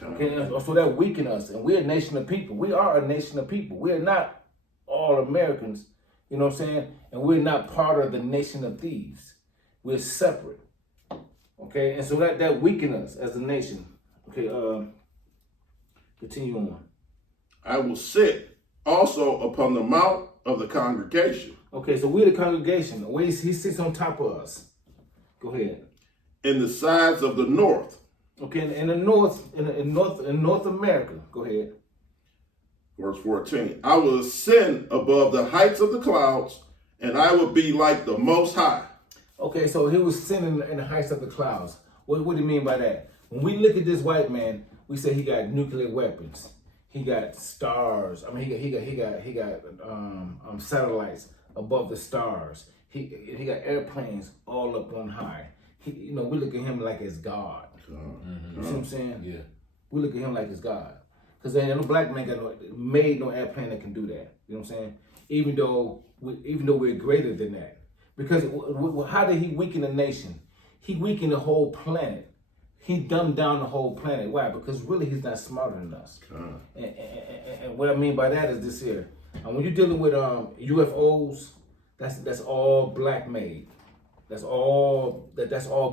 Okay, so that weaken us. And we're a nation of people. We are a nation of people. We're not all Americans. You know what I'm saying? And we're not part of the nation of thieves. We're separate. Okay, and so that weaken us as a nation. Okay, continue on. I will sit also upon the mount of the congregation. Okay, so we're the congregation. He sits on top of us. Go ahead. In the sides of the north. Okay, in the north, in North America. Go ahead. Verse 14. I will ascend above the heights of the clouds, and I will be like the Most High. Okay, so he was sitting in the heights of the clouds. What do you mean by that? When we look at this white man, we say he got nuclear weapons. He got stars. I mean, he got satellites above the stars. He got airplanes all up on high. We look at him like it's God. You see what I'm saying? Yeah. We look at him like it's God. Because ain't no black man made no airplane that can do that. You know what I'm saying? Even though we're greater than that. Because how did he weaken a nation? He weakened the whole planet. He dumbed down the whole planet. Why? Because really he's not smarter than us. And what I mean by that is this here. And when you're dealing with UFOs, that's all black made. That's all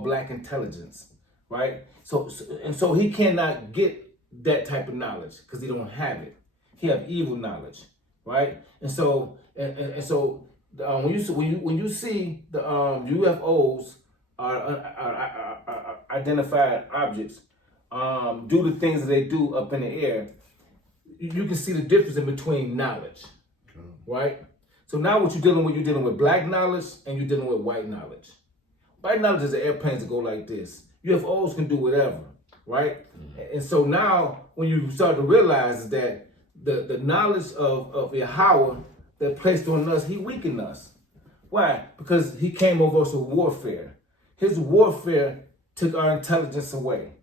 black intelligence, right? So he cannot get that type of knowledge because he don't have it. He have evil knowledge, right? And so when you see the UFOs are identified objects do the things that they do up in the air, you can see the difference in between knowledge, right? So now what you're dealing with black knowledge and you're dealing with white knowledge. White knowledge is the airplanes that go like this. UFOs can do whatever, right? And so now when you start to realize that the knowledge of Yahweh that placed on us, he weakened us. Why? Because he came over us with warfare. His warfare took our intelligence away.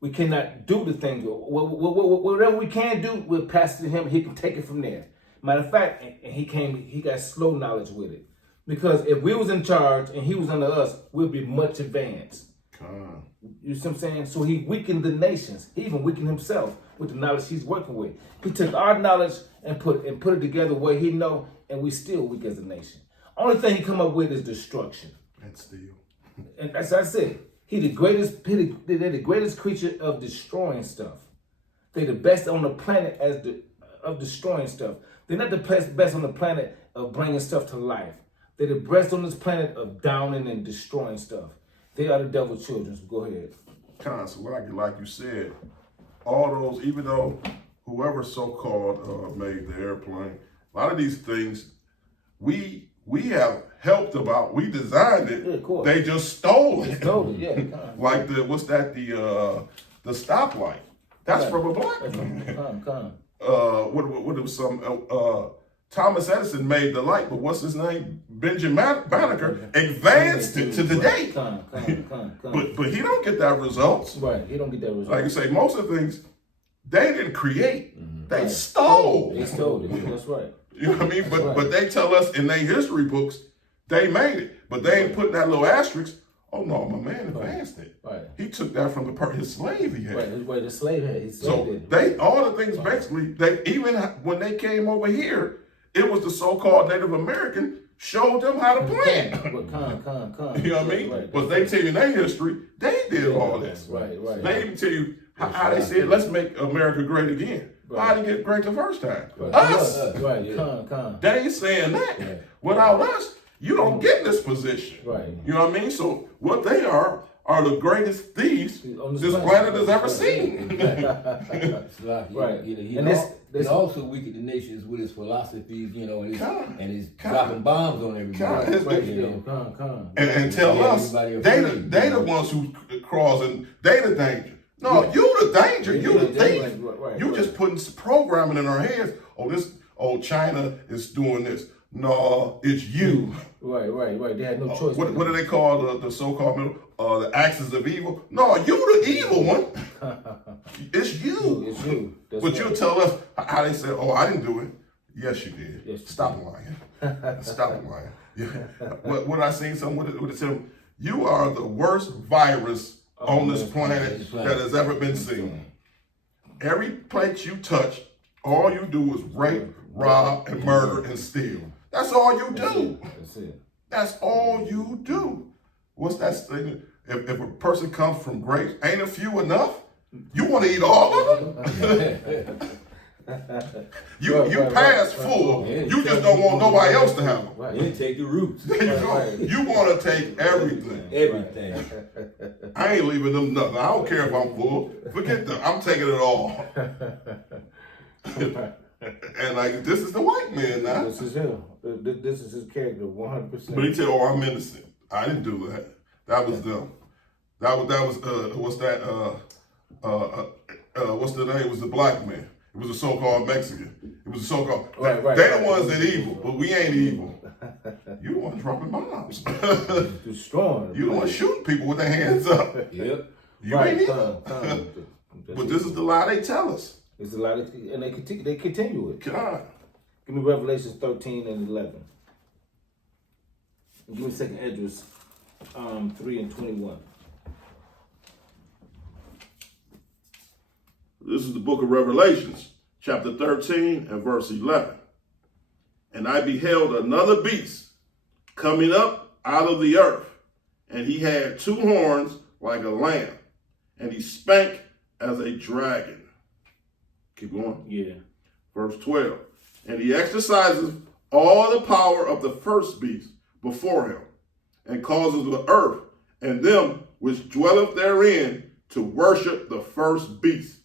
We cannot do the things. Whatever we can do, we'll pass it to him. He can take it from there. Matter of fact, he got slow knowledge with it. Because if we was in charge and he was under us, we'd be much advanced. You see what I'm saying? So he weakened the nations. He even weakened himself with the knowledge he's working with. He took our knowledge and put it together where he know, and we still weak as a nation. Only thing he come up with is destruction. And steal. And as I said, they're the greatest creature of destroying stuff. They're the best on the planet of destroying stuff. They're not the best on the planet of bringing stuff to life. They're the best on this planet of downing and destroying stuff. They are the devil's children. So go ahead. So like you said, all those, even though whoever so-called made the airplane, a lot of these things, we have helped about. We designed it. Yeah, of course. They just stole it. Yeah. Like the stoplight. That's from a black man. What was some Thomas Edison made the light, but what's his name? Benjamin Banneker advanced it to today. But he don't get that results. Right, he don't get that result. Like you say, most of the things they didn't create. They stole. They stole it. That's right. You know what I mean? But they tell us in their history books they made it, but they ain't putting that little asterisk. Oh no, my man advanced it. Right. He took that from his slave he had. Right, the slave had. So all the things basically, even when they came over here, it was the so-called Native American showed them how to plant. You know what I mean? Right. But they tell you in their history, they did all this. Right. They even tell you how they said, let's make America great again. Right. How did it get great the first time? Right. Us. Right, yeah. They ain't saying that. Yeah. Without us, you don't get in this position. Right. You know what I mean? So what they are the greatest thieves this planet has ever seen. Right. He also weakened the nations with his philosophies, and his dropping bombs on everybody. And tell us, they the ones who crossing, they the danger. No, you the danger. You the thief. You just putting programming in our heads. China is doing this. No, it's you. Right. They had no choice. What do they call the so-called middle? The axis of evil? No, you the evil one. It's you. It's you. But you'll tell us how they said, I didn't do it. Yes, you did. Yes, Stop lying. Stop lying. Yeah. What I seen something with it, you are the worst virus on this planet that has ever been seen. Every place you touch, all you do is rape, rob, and murder and steal. That's all you do. That's it. That's all you do. What's that thing? If a person comes from grapes, ain't a few enough? You want to eat all of them? You pass full. You just don't want nobody else to have them. Right. You take the roots. There you go. You want to take everything. Everything. I ain't leaving them nothing. I don't care if I'm full. Forget that. I'm taking it all. And like, this is the white man now. This is him. This is his character, 100%. But he tell, I'm innocent. I didn't do that. That was them. That was what's that? What's the name? It was the black man. It was a so-called Mexican. It was a so-called. Right, they the ones that evil, but we ain't evil. You the one dropping bombs. Destroying. You the one shooting people with their hands up. Yep. You ain't evil. But this is the lie they tell us. It's a lot of, and they continue it. God. Give me Revelations 13 and 11. And give me 2nd Esdras 3 and 21. This is the book of Revelations, chapter 13 and verse 11. And I beheld another beast coming up out of the earth, and he had 2 horns like a lamb, and he spake as a dragon. Keep going. Yeah. Verse 12. And he exercises all the power of the first beast before him, and causes the earth and them which dwelleth therein to worship the first beast,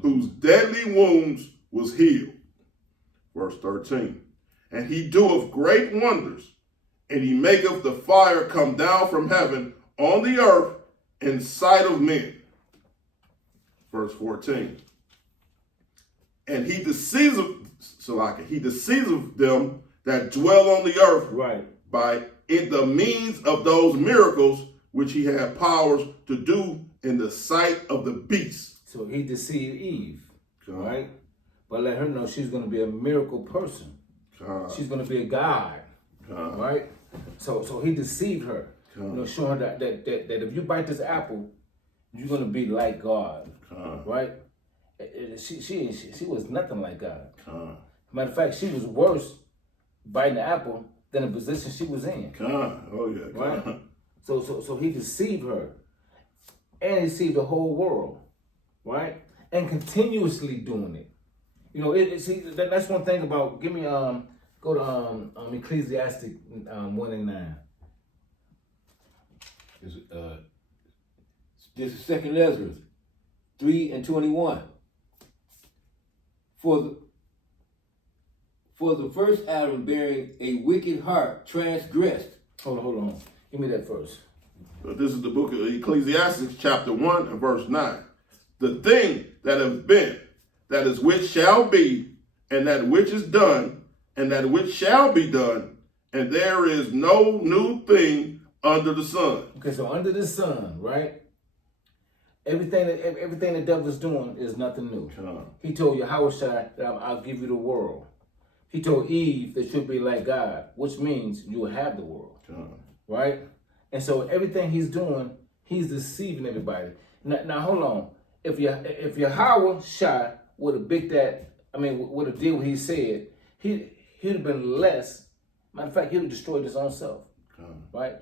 whose deadly wounds was healed. Verse 13. And he doeth great wonders, and he maketh the fire come down from heaven on the earth in sight of men. Verse 14. And he deceiveth them that dwell on the earth, Right. by in the means of those miracles which he had powers to do in the sight of the beast. So he deceived Eve, God. right? But let her know she's going to be a miracle person. God. She's going to be a God, God. right? So he deceived her, God. showing her that if you bite this apple, you're going to be like God, God. right? She was nothing like God. God. Matter of fact, she was worse biting the apple than the position she was in. God. Oh yeah. God. Right? So he deceived her and deceived the whole world, right? And continuously doing it. You know, see, that's one thing about, go to Ecclesiastic 1 and 9. This is 2nd Esdras 3 and 21. For the first Adam bearing a wicked heart transgressed. Hold on. Give me that first. But this is the book of Ecclesiastes, chapter 1 and verse 9. The thing that has been, that is which shall be, and that which is done, and that which shall be done, and there is no new thing under the sun. Okay, so under the sun, right? Everything the devil's doing is nothing new. He told Yahushua that I'll give you the world. He told Eve that you'll be like God, which means you will have the world, right? And so everything he's doing, he's deceiving everybody. Now hold on. If Yahushua would have would have did what he said, he'd have been less. Matter of fact, he'd have destroyed his own self, right?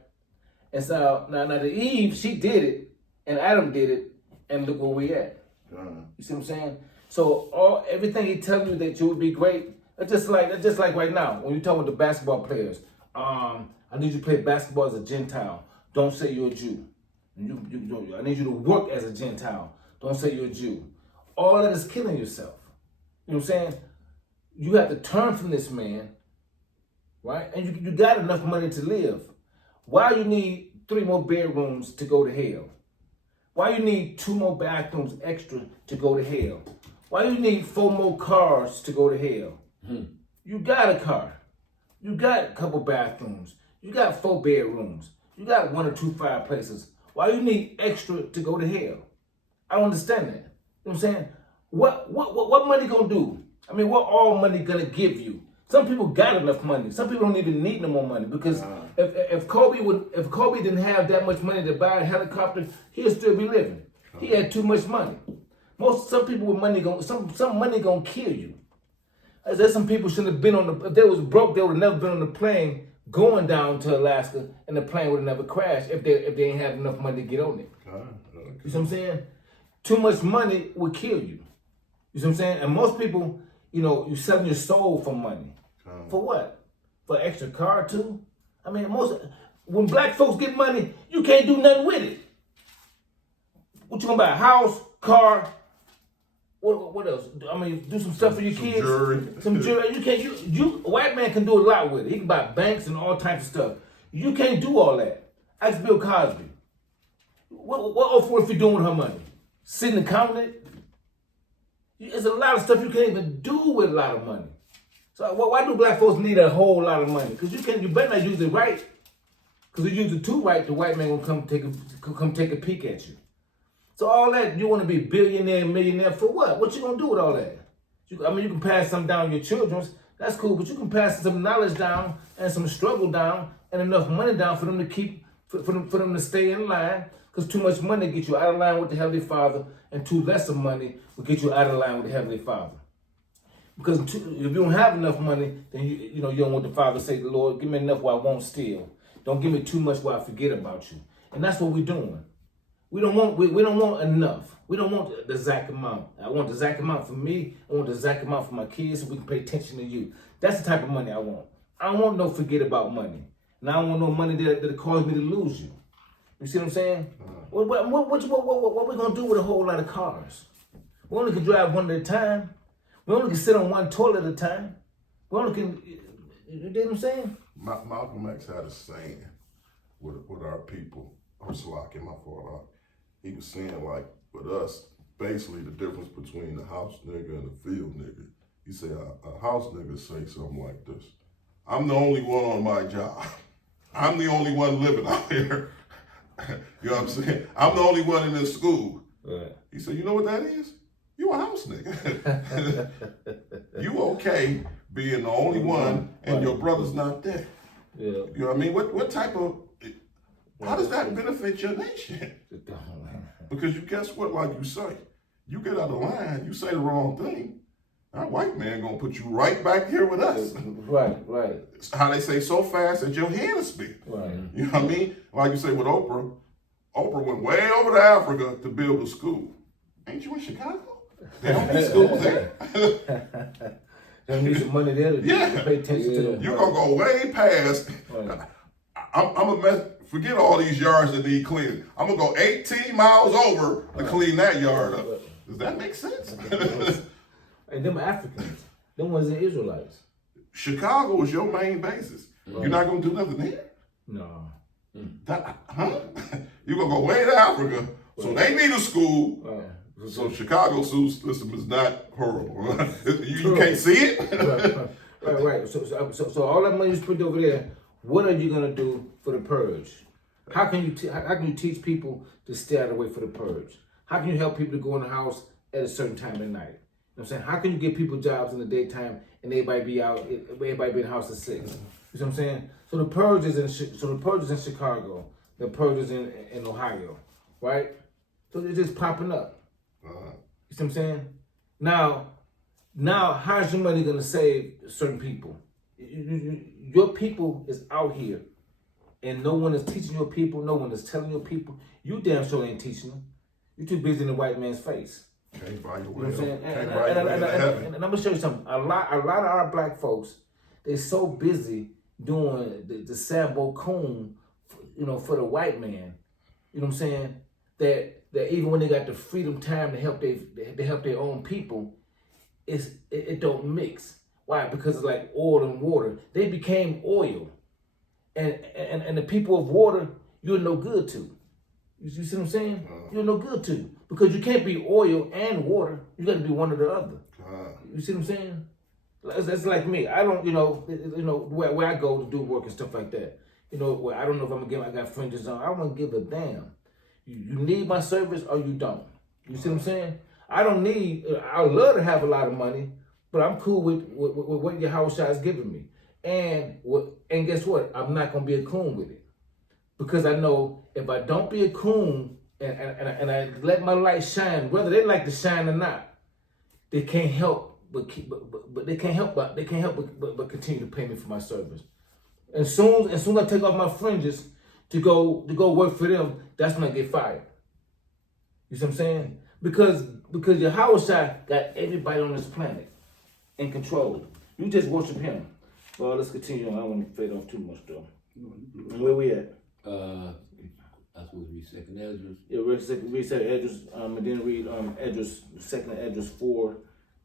And so now the Eve, she did it, and Adam did it, and look where we at. You see what I'm saying? So everything he tells you that you would be great, that's just like right now when you're talking with the basketball players. I need you to play basketball as a Gentile. Don't say you're a Jew. I need you to work as a Gentile. Don't say you're a Jew. All that is killing yourself. You know what I'm saying? You have to turn from this man, right? And you got enough money to live. Why you need 3 more bedrooms to go to hell? Why you need 2 more bathrooms extra to go to hell? Why you need 4 more cars to go to hell? You got a car. You got a couple bathrooms. You got 4 bedrooms. You got 1 or 2 fireplaces. Why you need extra to go to hell? I don't understand that. You know what I'm saying? What money gonna do? I mean, what all money gonna give you? Some people got enough money. Some people don't even need no more money because if Kobe didn't have that much money to buy a helicopter, he'd still be living. He had too much money. Some people with money some money gonna kill you. There's some people shouldn't have been if they was broke, they would have never been on the plane going down to Alaska, and the plane would have never crashed if they didn't have enough money to get on it. You see what I'm saying? Too much money would kill you. You see what I'm saying? And most people, you selling your soul for money. For what? For an extra car too? I mean, when black folks get money, you can't do nothing with it. What you gonna buy? A house, car? What else? I mean, do some stuff for your kids. Some jewelry. You can't. A white man can do a lot with it. He can buy banks and all types of stuff. You can't do all that. Ask Bill Cosby. What Oprah Winfrey doing with her money? Sitting and counting it? There's a lot of stuff you can't even do with a lot of money. So why do black folks need a whole lot of money? Because you better not use it right. Because if you use it too right, the white man will come take a peek at you. So all that, you want to be billionaire, millionaire for what? What you gonna do with all that? You can pass some down to your children. That's cool, but you can pass some knowledge down and some struggle down and enough money down for them to keep, for them to stay in line. Because too much money get you out of line with the Heavenly Father, and too less of money will get you out of line with the Heavenly Father. Because if you don't have enough money, then you don't want the Father to say, Lord, give me enough where I won't steal. Don't give me too much where I forget about you. And that's what we're doing. We don't want enough. We don't want the exact amount. I want the exact amount for me. I want the exact amount for my kids so we can pay attention to you. That's the type of money I want. I don't want no forget about money. And I don't want no money that cause me to lose you. You see what I'm saying? What we gonna do with a whole lot of cars? We only can drive one at a time. We only can sit on one toilet at a time. We only can, you know what I'm saying? Malcolm X had a saying with our people. I'm slacking my fault out. He was saying, like, with us, basically the difference between the house nigga and the field nigga. He said a house nigga say something like this: I'm the only one on my job. I'm the only one living out here. You know what I'm saying? I'm the only one in this school. Right. He said, you know what that is? You a house nigga. You okay being the only one and your brother's not there. Yeah. You know what I mean? What type of, how does that benefit your nation? Because you guess what, like you say, you get out of line, you say the wrong thing, that white man gonna put you right back here with us. Right. It's how they say, so fast that your head will spin. Right. You know what I mean? Like you say with Oprah went way over to Africa to build a school. Ain't you in Chicago? They don't need schools there. They need some money there to pay attention to them. You're gonna go way past. Right. I'm a mess. Forget all these yards that need cleaning. I'm gonna go 18 miles over to clean that yard up. Does that make sense? And them Africans, them ones are Israelites. Chicago is your main basis. You're not gonna do nothing there? No. You're gonna go way to Africa, so they need a school. Right. So Chicago school system is not horrible. You can't see it? Right. So all that money you spent over there, what are you gonna do for the purge? How can you teach people to stay out of the way for the purge? How can you help people to go in the house at a certain time of the night? You know what I'm saying? How can you give people jobs in the daytime and everybody be in the house at 6? You know what I'm saying? So the purge is in Chicago. The purge is in Ohio, right? So it's just popping up. You see what I'm saying? Now, how's your money gonna save certain people? Your people is out here, and no one is teaching your people. No one is telling your people. You damn sure ain't teaching them. You're too busy in the white man's face. Can't buy your You know way. what I'm saying? And I'm gonna show you something. A lot of our black folks, they're so busy doing the Sambo Coon, for the white man. You know what I'm saying? That even when they got the freedom time to help their own people, it don't mix. Why? Because it's like oil and water. They became oil, and the people of water, you're no good to. You see what I'm saying? You're no good to, because you can't be oil and water. You got to be one or the other. You see what I'm saying? It's like me. I don't, where I go to do work and stuff like that. Where I don't know if I got fringes on. I don't give a damn. You need my service or you don't. You see what I'm saying? I would love to have a lot of money, but I'm cool with what your house shot is giving me. And guess what? I'm not gonna be a coon with it, because I know if I don't be a coon and I let my light shine, whether they like to shine or not, they can't help but continue to pay me for my service. And soon as I take off my fringes to go work for them, that's when I get fired. You see what I'm saying? Because your house shot got everybody on this planet in control. You just worship him. Well, let's continue on. I don't want to fade off too much though. Where we at? That's supposed to be second Esdras. Yeah, read second Esdras, and then read Esdras, second Esdras 4,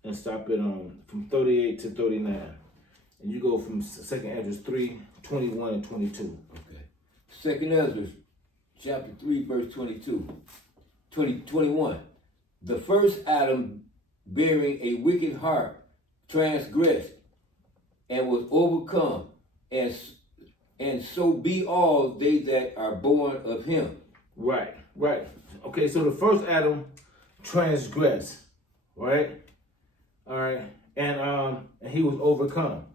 and stop it from 38 to 39. And you go from second Esdras 3, 21 and 22. Okay. Second Esdras chapter 3, verse 21. The first Adam, bearing a wicked heart, transgressed and was overcome, and so be all they that are born of him. Right. Okay, so the first Adam transgressed, right? All right, and he was overcome.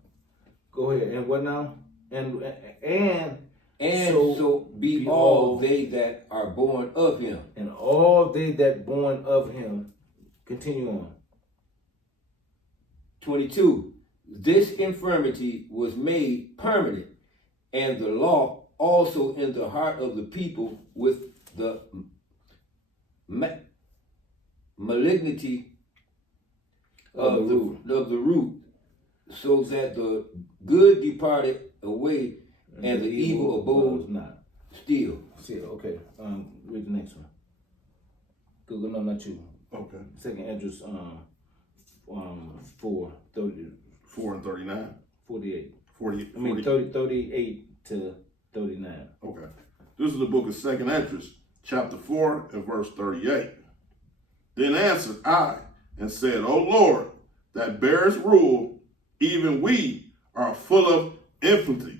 Go ahead. And what now? And so be all they that are born of him. And all they that born of him. Continue on. 22. This infirmity was made permanent, and the law also in the heart of the people with the malignity of the root, so that the good departed away and the evil abode not. Still. Okay. Read the next one. Google, no, not you. Okay. Second Andrews 4, 30, 4 and 39. 48. 40. I mean 38 to 39. Okay. This is the book of 2 Esdras, chapter 4 and verse 38. Then answered I and said, O Lord, that bearest rule, even we are full of infamy.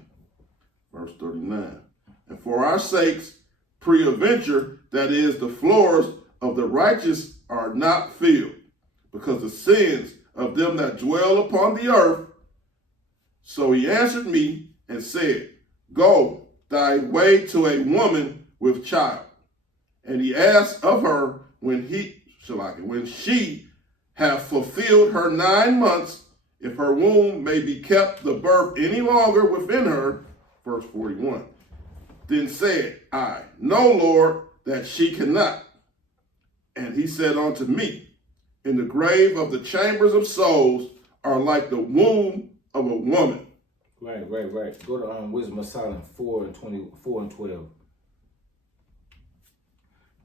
Verse 39. And for our sakes, peradventure, that is, the floors of the righteous are not filled, because the sins of them that dwell upon the earth. So he answered me and said, Go thy way to a woman with child. And he asked of her when she have fulfilled her 9 months, if her womb may be kept the birth any longer within her. Verse 41. Then said I, No, Lord, that she cannot. And he said unto me, In the grave of the chambers of souls are like the womb of a woman. Right. Go to Wisdom of Solomon 4 and 12.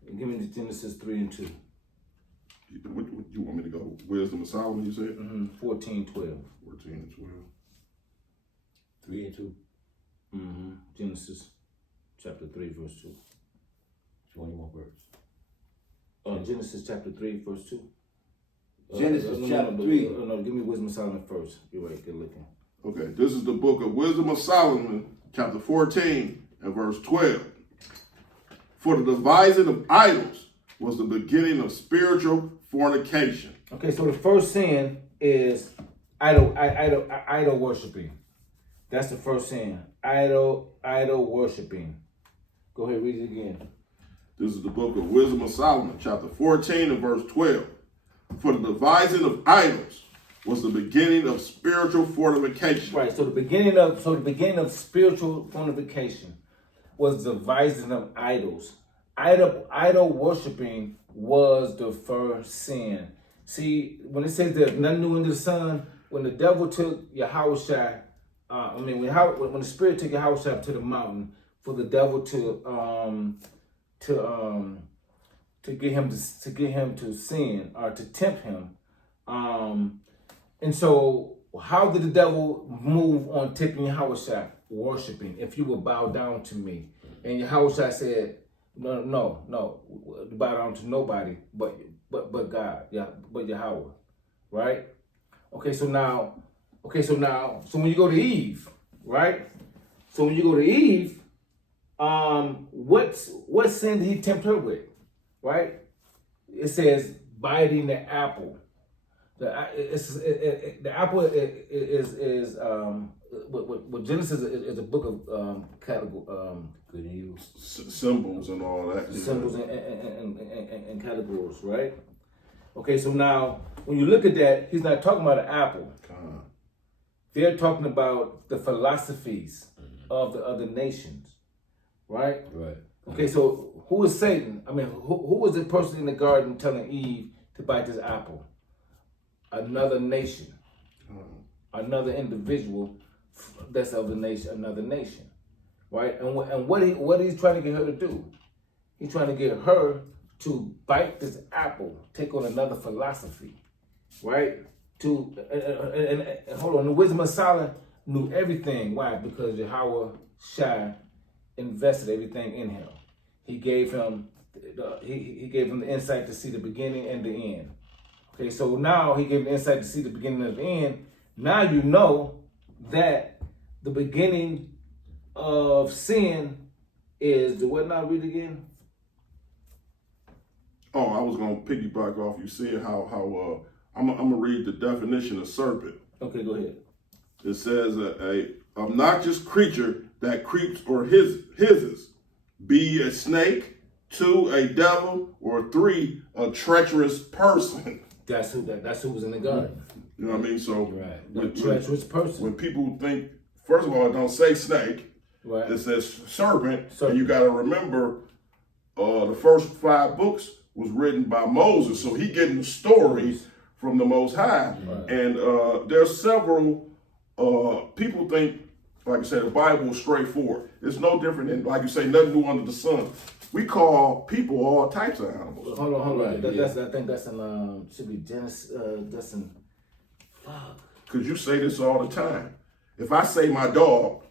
And give me the Genesis 3 and 2. What you want me to go? Wisdom of Solomon, you said? 14, 12. 14 and 12. 3 and 2. Genesis chapter 3, verse 2. 21 verse. Genesis chapter 3, verse 2. Genesis chapter 3. No, give me Wisdom of Solomon first. You're right, good looking. Okay, this is the book of Wisdom of Solomon, chapter 14 and verse 12. For the devising of idols was the beginning of spiritual fornication. Okay, so the first sin is idol worshiping. That's the first sin. Idol worshiping. Go ahead, read it again. This is the book of Wisdom of Solomon, chapter 14 and verse 12. For the devising of idols was the beginning of spiritual fornication. Right. So the beginning of spiritual fornication was the devising of idols. Idol worshiping was the first sin. See, when it says there's nothing new under the sun, when the devil took Yahushua, when the spirit took Yahushua to the mountain for the devil to get him to sin or to tempt him, and so how did the devil move on tempting Yahushua? Worshiping. If you will bow down to me, and Yahushua said, no, bow down to nobody but God, but Yahweh, right? So when you go to Eve, right? So when you go to Eve, what sin did he tempt her with, right? It says biting the apple. The apple is what Genesis is a book of good and evil, symbols and all that. Symbols and categories, right? Okay, so now when you look at that, he's not talking about an apple. They're talking about the philosophies of the other nations, right? Right. Okay, so who is Satan? I mean, who was the person in the garden telling Eve to bite this apple? Another nation, another individual that's of the nation, another nation, right? And what he's trying to get her to do? He's trying to get her to bite this apple, take on another philosophy, right? And hold on, the Wisdom of Solomon knew everything. Why? Because Yahweh Shai invested everything in him. he gave him he gave him the insight to see the beginning and the end. Okay, so now he gave him the insight to see the beginning and the end. Now you know that the beginning of sin is the what? Now read again. Oh, I was gonna piggyback off you saying how I'm gonna read the definition of serpent. Okay, go ahead. It says a obnoxious creature that creeps or hisses, be a snake, 2 a devil, or 3 a treacherous person. That's who was in the garden. You know what I mean? So The treacherous person. when people think, first of all, it don't say snake. Right. It says serpent. Serpent. And you got to remember, the first 5 books was written by Moses, so he getting the story from the Most High. Right. And there's several people think, like I said, the Bible is straightforward. It's no different than, like you say, nothing new under the sun. We call people all types of animals. Hold on. Right, That's I think that's in should be Genesis. That's in. Fuck. Because you say this all the time. If I say my dog,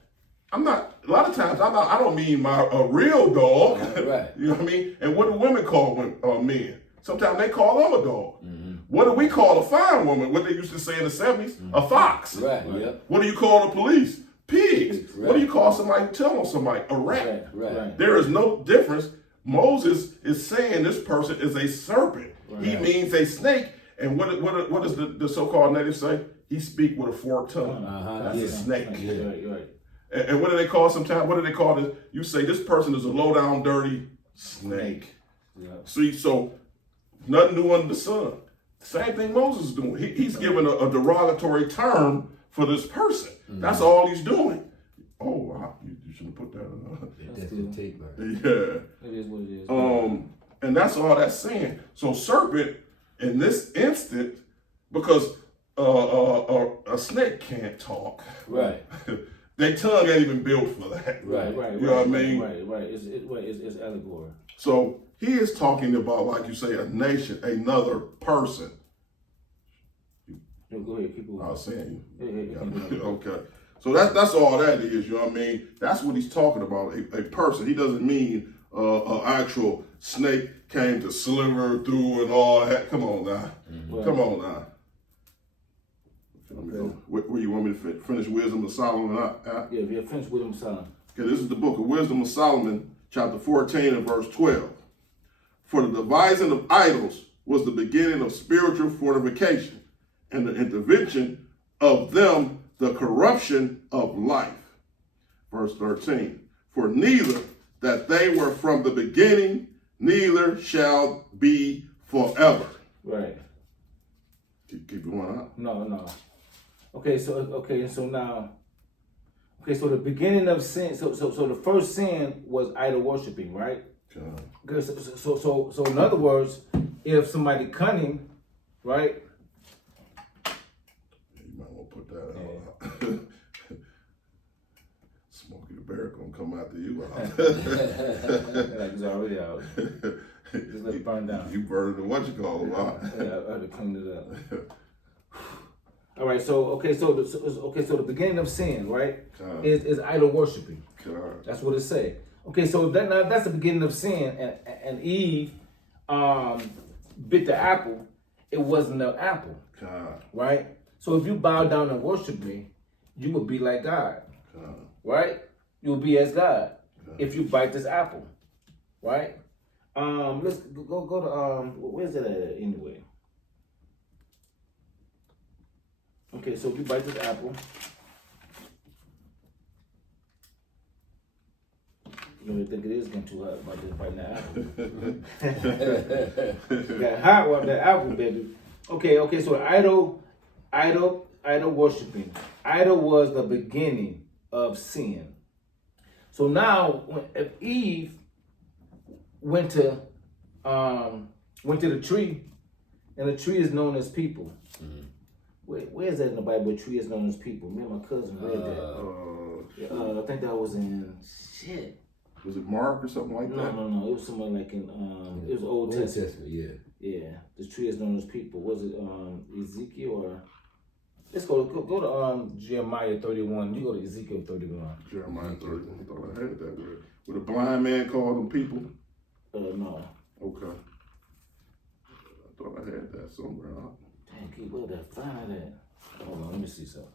I'm not. A lot of times I don't mean a real dog. Right. You know what I mean? And what do women call men? Sometimes they call them a dog. What do we call a fine woman? What they used to say in the 70s? A fox. Right. Yep. What do you call the police? Pigs. Right. What do you call somebody? Tell on somebody? A rat. Right. There is no difference. Moses is saying this person is a serpent. Right. He means a snake. And what does the so-called native say? He speak with a forked tongue. That's a snake. Right. And what do they call sometimes? What do they call this? You say this person is a low down, dirty snake. Yeah. See, so nothing new under the sun. Same thing Moses is doing. He's giving a derogatory term for this person. That's all he's doing. Oh, wow. You shouldn't put that in. That's the tape, right? Yeah. It is what it is. And that's all that's saying. So serpent in this instant, because a snake can't talk. Right. Their tongue ain't even built for that. Right. You know what I mean? Right. It's allegory. So he is talking about, like you say, a nation, another person. Go ahead, keep I moving. was saying Yeah. okay. So that's all that is, you know what I mean? That's what he's talking about, a person. He doesn't mean an actual snake came to sliver through and all that. Come on now. Come on now. Where you want me to finish Wisdom of Solomon? Yeah, finish with him, son. Okay, this is the book of Wisdom of Solomon, chapter 14 and verse 12. For the devising of idols was the beginning of spiritual fortification, and the intervention of them the corruption of life. Verse 13. For neither that they were from the beginning, neither shall be forever. Right. Keep going on. No. Okay, so the beginning of sin. So the first sin was idol worshiping, right? Okay, so in other words, if somebody cunning, right? You might want to put that out. Smokey the Bear gonna come after you. Like it's already out. Just let it burn down. You burned it. What you call it? Yeah, I had to clean it up. All right, so the beginning of sin, right, is idol worshiping. That's what it said. Okay, so that's the beginning of sin, and Eve bit the apple. It wasn't an apple, right? So if you bow down and worship me, you will be like God, right? You will be as God if you bite this apple, right? Let's go to where's it at anyway? Okay, so if you bite this apple, you don't think it is getting too hot by just biting that apple. Got hot with that apple, baby. Okay, so idol worshiping. Idol was the beginning of sin. So now, if Eve went to the tree, and the tree is known as people. Where is that in the Bible? A tree is known as people. Me and my cousin read that. I think that was in shit. Was it Mark or something like that? No. It was somewhere like in it was Old Testament. Yeah. The tree is known as people. Was it Ezekiel or? Let's go to Jeremiah 31. You go to Ezekiel 31. Jeremiah 31. I thought I had that word. Would a blind man call them people? No. Okay. I thought I had that somewhere. Damn, keep where that find that. Hold on, let me see something.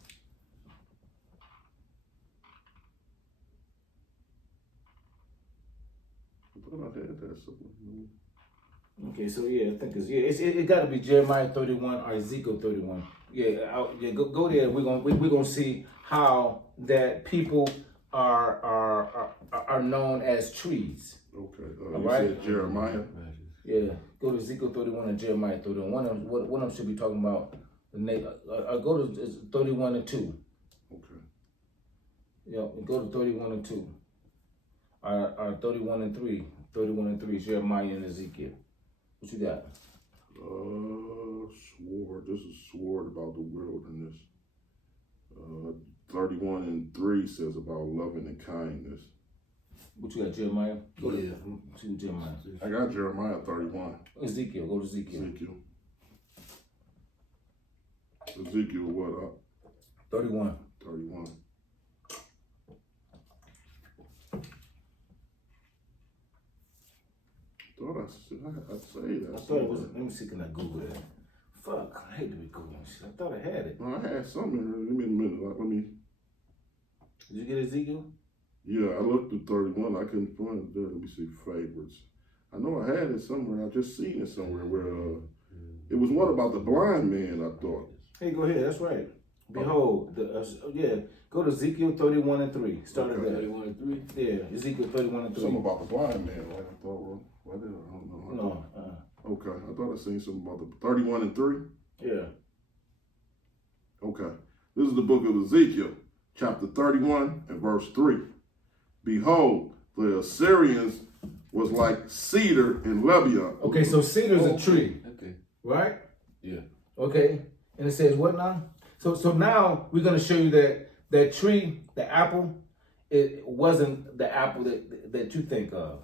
I thought I had that somewhere. Okay, so yeah, I think it got to be Jeremiah 31 or Ezekiel 31. Yeah, go there. We're gonna see how that people are known as trees. Okay. All You right. said Jeremiah. Yeah, go to Ezekiel 31 and Jeremiah 31. One of them should be talking about the go to 31 and 2. Okay. Yeah, go to 31 and 2. Or 31 and 3. 31 and 3, Jeremiah and Ezekiel. What you got? Sword. This is sword about the wilderness. 31 and 3 says about loving and kindness. What you got, Jeremiah? Go Yeah. to Jeremiah. I got Jeremiah 31. Ezekiel, go to Ezekiel. Ezekiel what up? 31. 31. Thought I'd say that. I thought it was. Let me see, can I Google it? Fuck, I hate to be Googling shit. I thought I had it. No, I had something in there. Give me a minute. Let me. Did you get Ezekiel? Yeah, I looked at 31. I couldn't find it there. Let me see favorites. I know I had it somewhere. I just seen it somewhere where it was one about the blind man. I thought. Hey, go ahead. That's right. Behold, go to Ezekiel 31 and 3. Start at there. 31 and 3? Yeah, Ezekiel 31 and 3. Something about the blind man. Right? I thought. Well, I don't know. No. Okay, I thought I seen something about the 31 and 3. Yeah. Okay, this is the book of Ezekiel, chapter 31 and verse 3. Behold, the Assyrians was like cedar in Lebanon. Okay, so cedar's a tree, Okay. right? Yeah. Okay, and it says what now? So now we're gonna show you that tree, the apple, it wasn't the apple that you think of.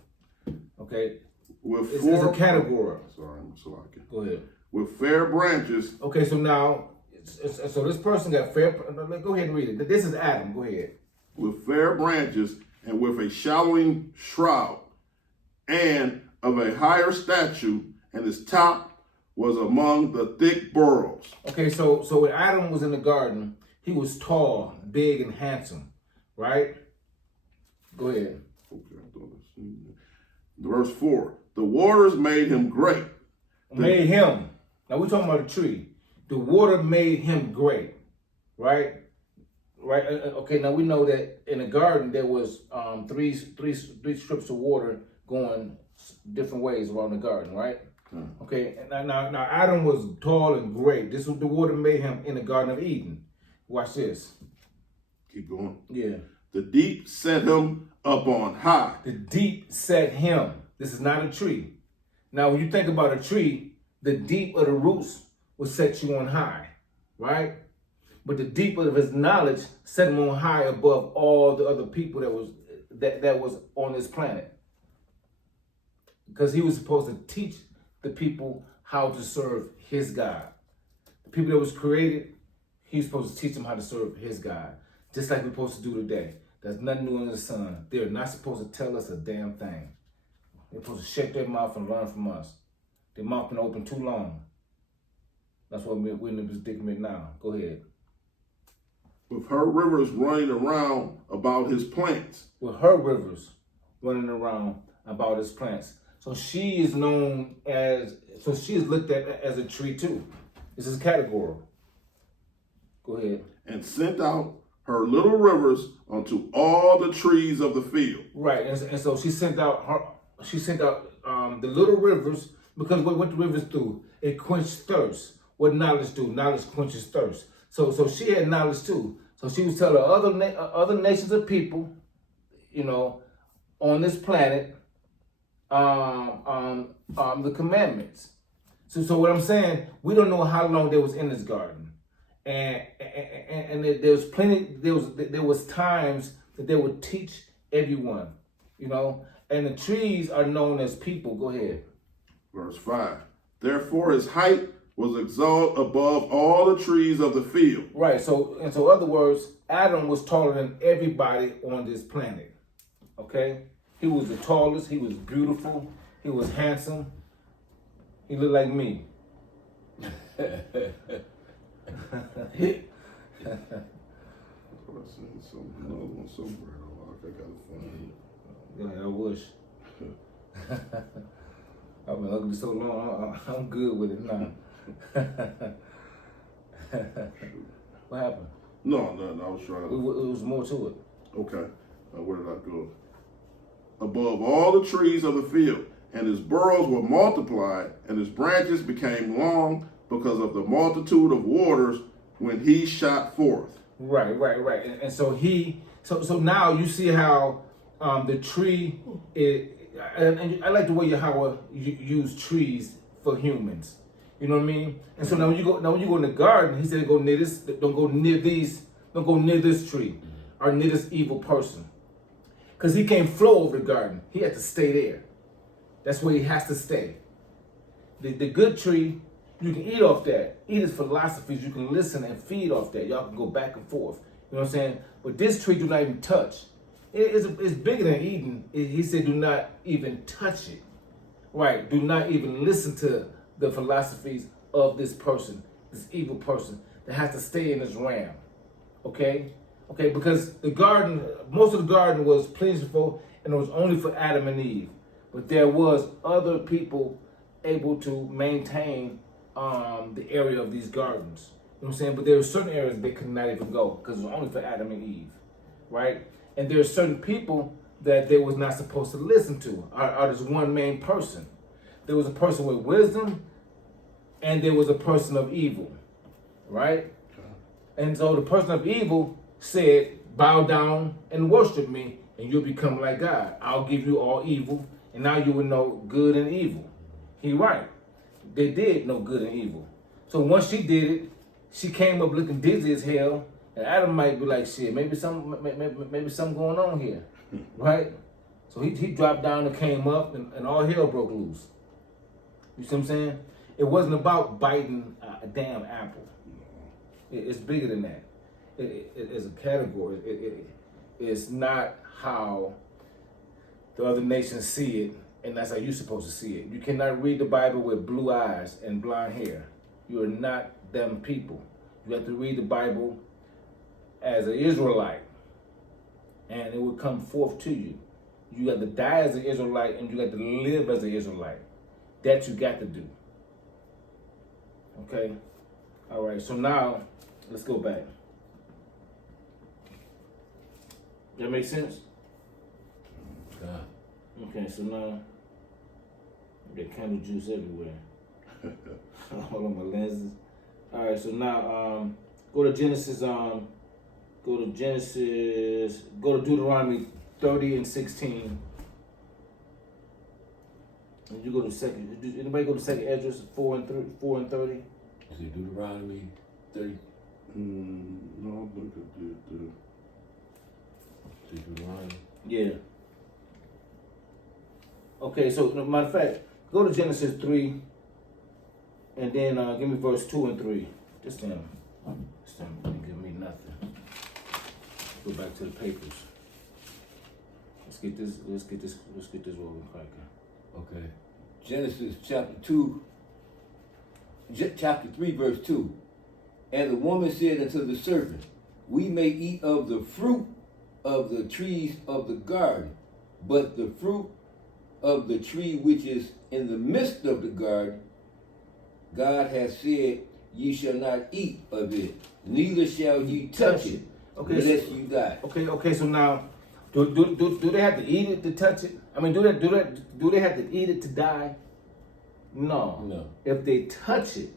Okay, With it's four, a category. Sorry, I'm Salaki. Go ahead. With fair branches. Okay, so now, so this person got fair. Go ahead and read it. This is Adam. Go ahead. With fair branches and with a shadowing shroud, and of a higher stature, and its top was among the thick burrows. Okay, so when Adam was in the garden, he was tall, big, and handsome, right? Go ahead. Okay, I thought I seen that. Verse 4. The waters made him great. Made him. Now we're talking about a tree. The water made him great, right? Right. Okay. Now we know that in the garden there was three strips of water going different ways around the garden, right? Okay. Now Adam was tall and great. This was the water made him in the Garden of Eden. Watch this. Keep going. Yeah. The deep set him up on high. The deep set him. This is not a tree. Now, when you think about a tree, the deep of the roots will set you on high, right? But the deep of his knowledge set him on high above all the other people that was on this planet. Because he was supposed to teach the people how to serve his God. The people that was created, he was supposed to teach them how to serve his God. Just like we're supposed to do today. There's nothing new under the sun. They're not supposed to tell us a damn thing. They're supposed to shut their mouth and learn from us. Their mouth been open too long. That's what we're in this predicament now. Go ahead. With her rivers running around about his plants. With her rivers running around about his plants. So she is known as, she is looked at as a tree too. This is categorical. Go ahead. And sent out her little rivers unto all the trees of the field. Right, and so she sent out the little rivers, because what the rivers do, it quenched thirst. What knowledge do? Knowledge quenches thirst. So she had knowledge too. So she was telling other nations of people, on this planet, the commandments. So what I'm saying, we don't know how long they was in this garden. And there was plenty. There was times that they would teach everyone, And the trees are known as people. Go ahead. Verse 5. Therefore his height was exalted above all the trees of the field. Right. So in other words, Adam was taller than everybody on this planet. Okay. He was the tallest. He was beautiful. He was handsome. He looked like me. I seen another one somewhere. I gotta find it. Yeah, I wish. I've been ugly so long. I'm good with it now. What happened? No, nothing. I was trying It to. was more to it. Okay. Where did I go? Above all the trees of the field, and his burrows were multiplied, and his branches became long because of the multitude of waters when he shot forth. Right. And so so now you see how the tree is, and I like the way how you use trees for humans. You know what I mean? And so now when you go in the garden, he said, don't go near this tree, or near this evil person. Because he can't flow over the garden. He had to stay there. That's where he has to stay. The good tree, you can eat off that. Eat his philosophies. You can listen and feed off that. Y'all can go back and forth. You know what I'm saying? But this tree do not even touch. It's bigger than Eden. He said do not even touch it. Right? Do not even listen to the philosophies of this person, this evil person that has to stay in this realm. Okay? Okay, because the garden, most of the garden was plentiful and it was only for Adam and Eve. But there was other people able to maintain the area of these gardens. You know what I'm saying? But there were certain areas they could not even go because it was only for Adam and Eve. Right? And there are certain people that they was not supposed to listen to, or this one main person. There was a person with wisdom and there was a person of evil. Right? And so the person of evil said, bow down and worship me, and you'll become like God. I'll give you all evil, and now you will know good and evil. He right. They did know good and evil. So once she did it, she came up looking dizzy as hell, and Adam might be like, shit, maybe something going on here, right? So he dropped down and came up, and all hell broke loose. You see what I'm saying? It wasn't about biting a damn apple. It's bigger than that. It is a category. It's not how the other nations see it, and that's how you're supposed to see it. You cannot read the Bible with blue eyes and blonde hair. You are not them people. You have to read the Bible as an Israelite, and it will come forth to you. You have to die as an Israelite, and you have to live as an Israelite. That you got to do. Okay? All right, so now, let's go back. That make sense? Okay, so now, I got candle juice everywhere. All on my lenses. All right, so now, go to Deuteronomy 30 and 16. And you go to anybody go to 2nd Esdras 4 and 30? Is it Deuteronomy 30? No, look at the Deuteronomy. Yeah. Okay, so matter of fact, go to Genesis 3 and then give me verse 2 and 3. This time didn't give me nothing. Go back to the papers. Let's get this rolling cracking. Okay. Genesis chapter 3, verse 2. And the woman said unto the serpent, we may eat of the fruit of the trees of the garden, but the fruit of the tree which is in the midst of the garden, God hath said, ye shall not eat of it, neither shall ye touch it, lest you die. Okay, so now, do they have to eat it to touch it? I mean, do they have to eat it to die? No. If they touch it,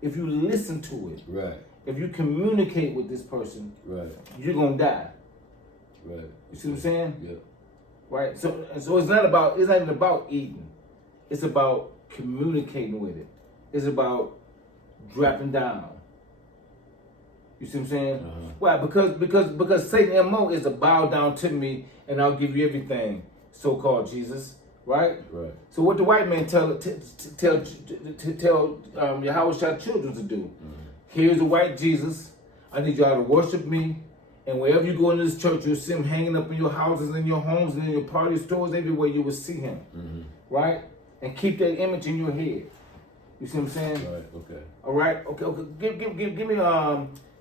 if you listen to it, right. If you communicate with this person, right, you're gonna die. Right. You see what I'm saying? Yeah. Right. So it's not even about eating. It's about communicating with it. It's about dropping down. You see what I'm saying? Uh-huh. Why? Because Satan MO is to bow down to me and I'll give you everything, so-called Jesus. Right? Right. So what the white man tell Yahweh Shah children to do? Mm-hmm. Here's the white Jesus. I need y'all to worship me And wherever you go in this church, you'll see him hanging up in your houses, in your homes, and in your party stores, everywhere you will see him. Mm-hmm. Right? And keep that image in your head. You see what I'm saying? Right. Okay. All right? Okay. Give me,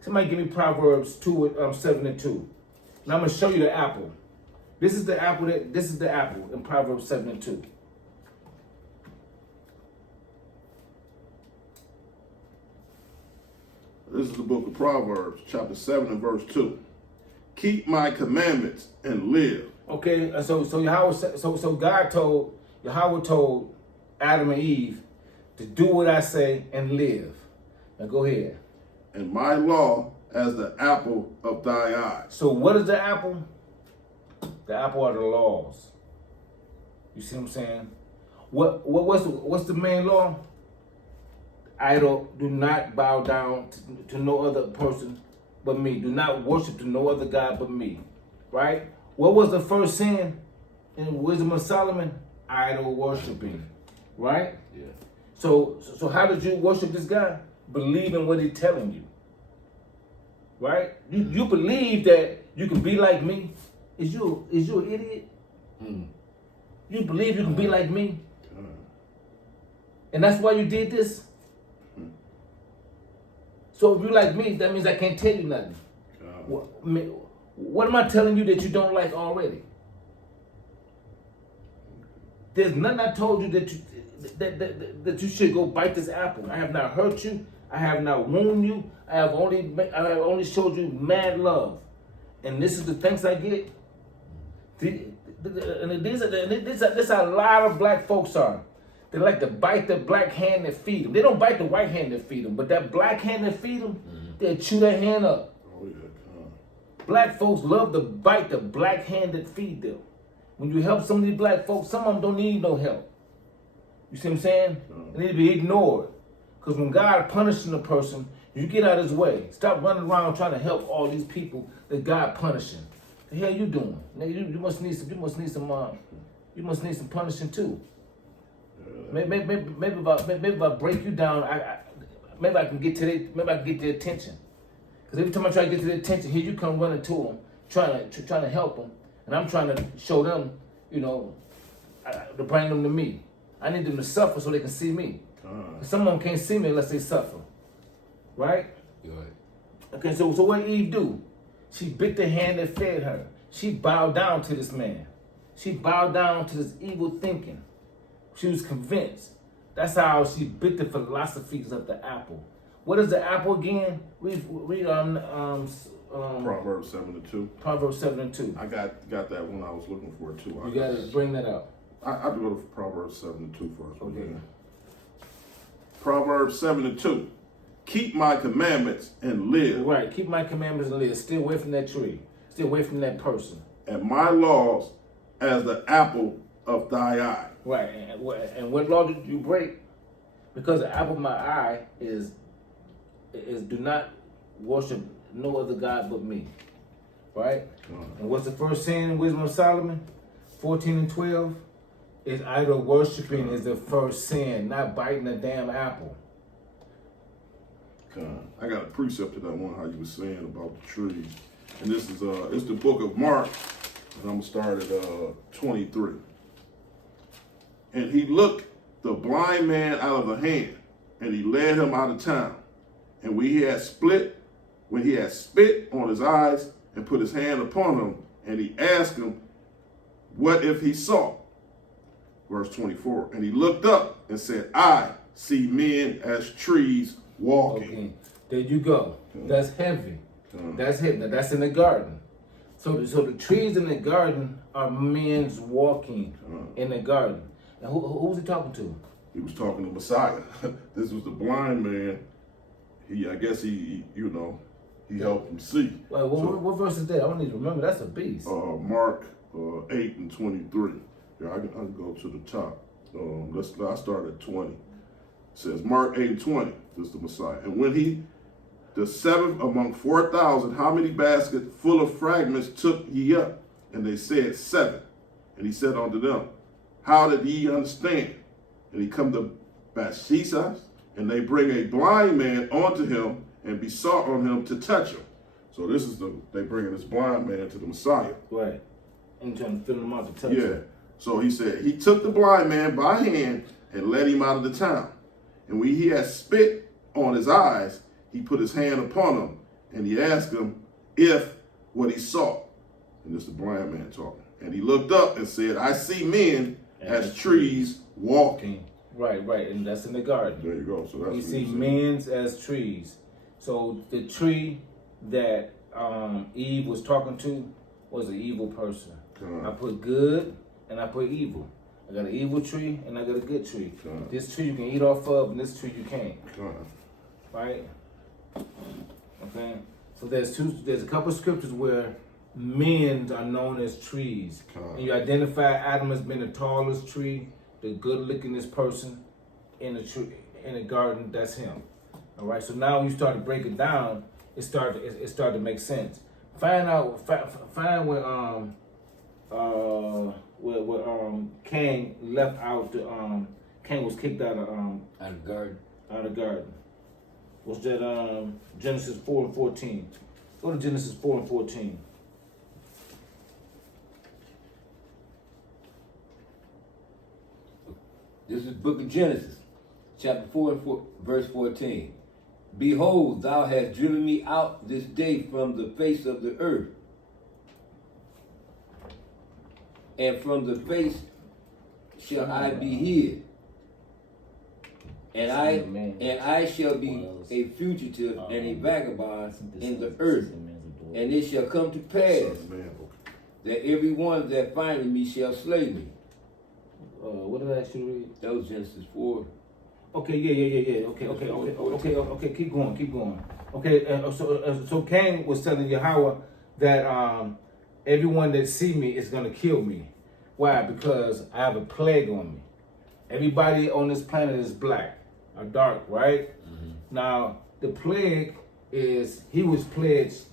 somebody give me Proverbs 7:2. And I'm going to show you the apple. This is the apple in Proverbs 7:2. This is the book of Proverbs, chapter 7 and verse 2. Keep my commandments and live. Okay, so God told Adam and Eve to do what I say and live. Now go ahead. And my law as the apple of thy eye. So what is the apple? The apple are the laws. You see what I'm saying? What's the main law? Idol, do not bow down to no other person but me. Do not worship to no other God but me. Right? What was the first sin in Wisdom of Solomon? Idol worshiping. Right? Yeah. So how did you worship this guy? Believe in what he's telling you. Right? You believe that you can be like me? Is you an idiot? You believe you can be like me? And that's why you did this? So if you like me, that means I can't tell you nothing. What am I telling you that you don't like already? There's nothing I told you that you should go bite this apple. I have not hurt you. I have not wounded you. I have only showed you mad love. And this is the thanks I get. And this is a lot of black folks are. They like to bite the black hand that feed them. They don't bite the white hand that feed them, but that black hand that feed them, they'll chew that hand up. Oh, yeah, Black folks love to bite the black hand that feed them. When you help some of these black folks, some of them don't need no help. You see what I'm saying? They need to be ignored. Because when God punishing a person, you get out of his way. Stop running around trying to help all these people that God punishing. The hell you doing? You must need some punishing too. Maybe if I break you down, maybe I can get their attention. Because every time I try to get to their attention, here you come running to them, trying to help them, and I'm trying to show them, to bring them to me. I need them to suffer so they can see me. Some of them can't see me unless they suffer, right? Right. Okay, so what Eve do? She bit the hand that fed her. She bowed down to this man. She bowed down to this evil thinking. She was convinced. That's how she bit the philosophies of the apple. What is the apple again? Read Proverbs 7:2. Proverbs 7:2. I got that one I was looking for too. You got to bring that up. I have to go to Proverbs 7:2 first. Okay. Proverbs 7:2. Keep my commandments and live. Right. Keep my commandments and live. Stay away from that tree. Stay away from that person. And my laws as the apple of thy eye. Right. And what law did you break? Because the apple of my eye is do not worship no other God but me. Right? And what's the first sin in Wisdom of Solomon? 14:12. Is idol worshiping is the first sin, not biting a damn apple. I got a precept to that one, how you were saying about the trees. And this is it's the book of Mark, and I'm gonna start at 23. And he looked the blind man out of the hand, and he led him out of town. And when he had spit on his eyes and put his hand upon him, and he asked him, what if he saw? Verse 24. And he looked up and said, I see men as trees walking. Okay, there you go. That's heavy. That's heavy. Now, that's in the garden. So the trees in the garden are men's walking in the garden. Now, who was he talking to? He was talking to Messiah. This was the blind man. I guess he helped him see. Well, what verse is that? I don't need to remember. That's a beast. Mark 8:23. Yeah, I can go to the top. I start at 20. It says Mark 8:20. This is the Messiah. And when he, the seventh among 4,000, how many baskets full of fragments took ye up? And they said 7. And he said unto them, how did ye understand? And he come to Bathsheba, and they bring a blind man unto him and besought on him to touch him. So this is they bringing this blind man to the Messiah. Right. And trying to fill him out to touch Yeah. him. So he said, he took the blind man by hand and led him out of the town. And when he had spit on his eyes, he put his hand upon him, and he asked him if what he saw. And this is the blind man talking. And he looked up and said, I see men as trees walking. Right, and that's in the garden. There you go. So that's We what see he said. men as trees. So the tree that Eve was talking to was an evil person. I put good and I put evil. I got an evil tree and I got a good tree. This tree you can eat off of, and this tree you can't. Right? Okay. So there's a couple of scriptures where men are known as trees. And you identify Adam as being the tallest tree, the good-lookingest person in the tree in the garden. That's him. All right. So now when you start to break it down, it started to make sense. Find where Cain left out the Cain was kicked out of the garden. Out of the garden. Was that Genesis 4:14? Go to Genesis 4:14. This is book of Genesis, chapter 4 verse 14. Behold, thou hast driven me out this day from the face of the earth, and from the face shall I be hid. And I shall be a fugitive and a vagabond in the earth. And it shall come to pass that every one that findeth me shall slay me. What did I ask you to read? That was Genesis 4. Okay, yeah. Okay. Keep going. Okay, so Cain was telling Yahweh that everyone that see me is gonna kill me. Why? Because I have a plague on me. Everybody on this planet is black or dark, right? Mm-hmm. Now the plague is he was pledged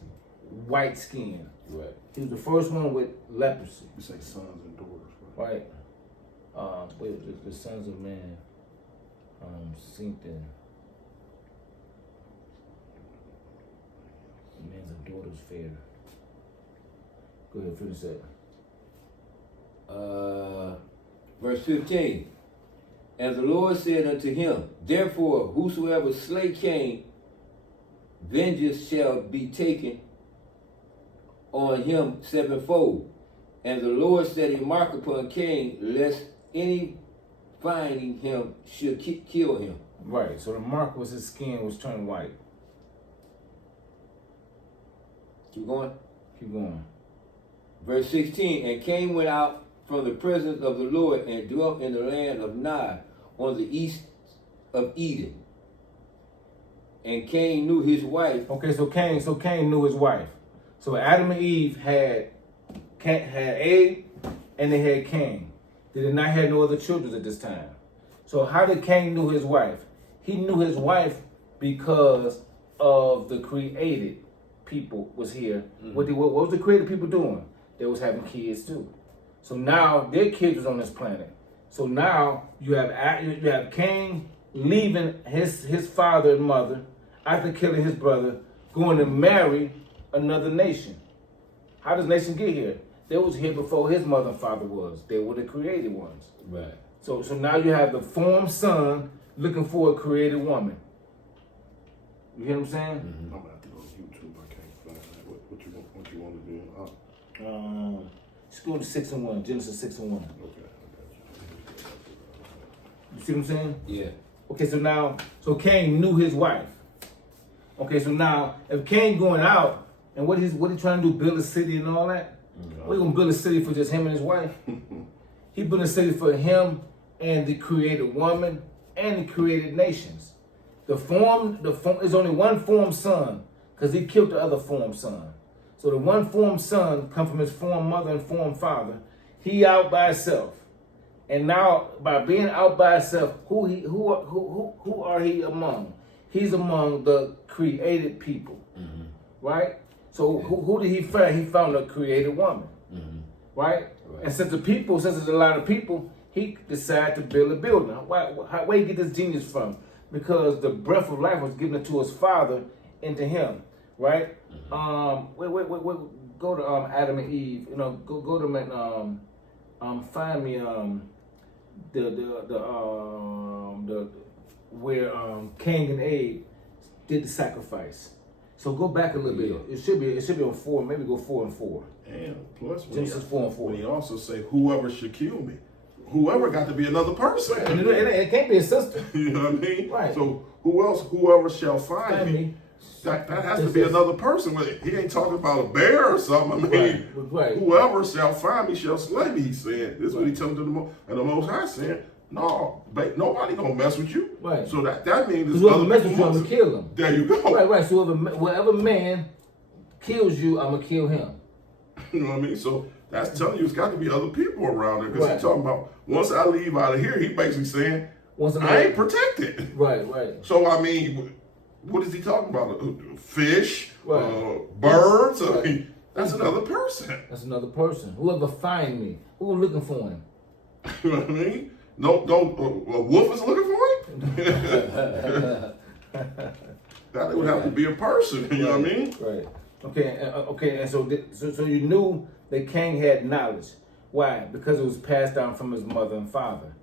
white skin. Right. He was the first one with leprosy. You say sons and daughters, right? The sons of man sink the men's of daughters fair. Go ahead, finish that. Verse 15. And the Lord said unto him, therefore, whosoever slay Cain, vengeance shall be taken on him sevenfold. And the Lord set a mark upon Cain, lest any finding him should kill him. Right, so the mark was his skin was turned white. Keep going. Verse 16, and Cain went out from the presence of the Lord and dwelt in the land of Nod on the east of Eden. And Cain knew his wife. Okay, so Cain knew his wife. So Adam and Eve had Abe and they had Cain. They did not have no other children at this time. So how did Cain know his wife? He knew his wife because of the created people was here. Mm-hmm. What was the created people doing? They was having kids too. So now their kids was on this planet. So now you have Cain leaving his father and mother after killing his brother, going to marry another nation. How does nation get here? They was here before his mother and father was. They were the created ones. Right. So now you have the formed son looking for a created woman. You hear what I'm saying? Mm-hmm. I'm gonna have to go to YouTube. I can't find that. What you want to do? Just go to 6:1, Genesis 6:1. Okay, I got you. You see what I'm saying? Yeah. Okay, so Cain knew his wife. Okay, so now if Cain going out and what he trying to do, build a city and all that? Mm-hmm. We're gonna build a city for just him and his wife. He built a city for him and the created woman and the created nations. The form is only one formed son because he killed the other formed son. So the one formed son come from his formed mother and formed father. He out by himself, and now by being out by himself, who are he among? He's among the created people, mm-hmm. right? So who did he find? He found a created woman, mm-hmm. right? And since there's a lot of people, he decided to build a building. Where did he get this genius from? Because the breath of life was given to his father into him. right? Wait, go to Adam and Eve. You know, go to find me the where Cain and Abel did the sacrifice. So go back a little bit. It should be on 4. Maybe go 4 and 4. And plus, Genesis 4 and 4. when he also say, whoever should kill me, whoever got to be another person. And it can't be a sister. You know what I mean? Right. So whoever shall find me, that has to be another person. He ain't talking about a bear or something. I mean, Right. whoever shall find me shall slay me, he said. This is what he telling to the Most, and the Most High said, no, nobody gonna mess with you. Right. So that means Because whoever messes with you, I'm going to kill him. There you go. Right. So whatever man kills you, I'm going to kill him. You know what I mean? So that's telling you it's got to be other people around there. Because Right. he's talking about, once I leave out of here, he basically saying, I ain't protected. Right. So, I mean, what is he talking about? Fish? Right. Birds? Right. I mean, that's another person. That's another person. Whoever find me, who looking for him? You know what I mean? No, don't. A wolf is looking for him. That would have to be a person. You know what I mean? Right. Okay. And so you knew that Cain had knowledge. Why? Because it was passed down from his mother and father.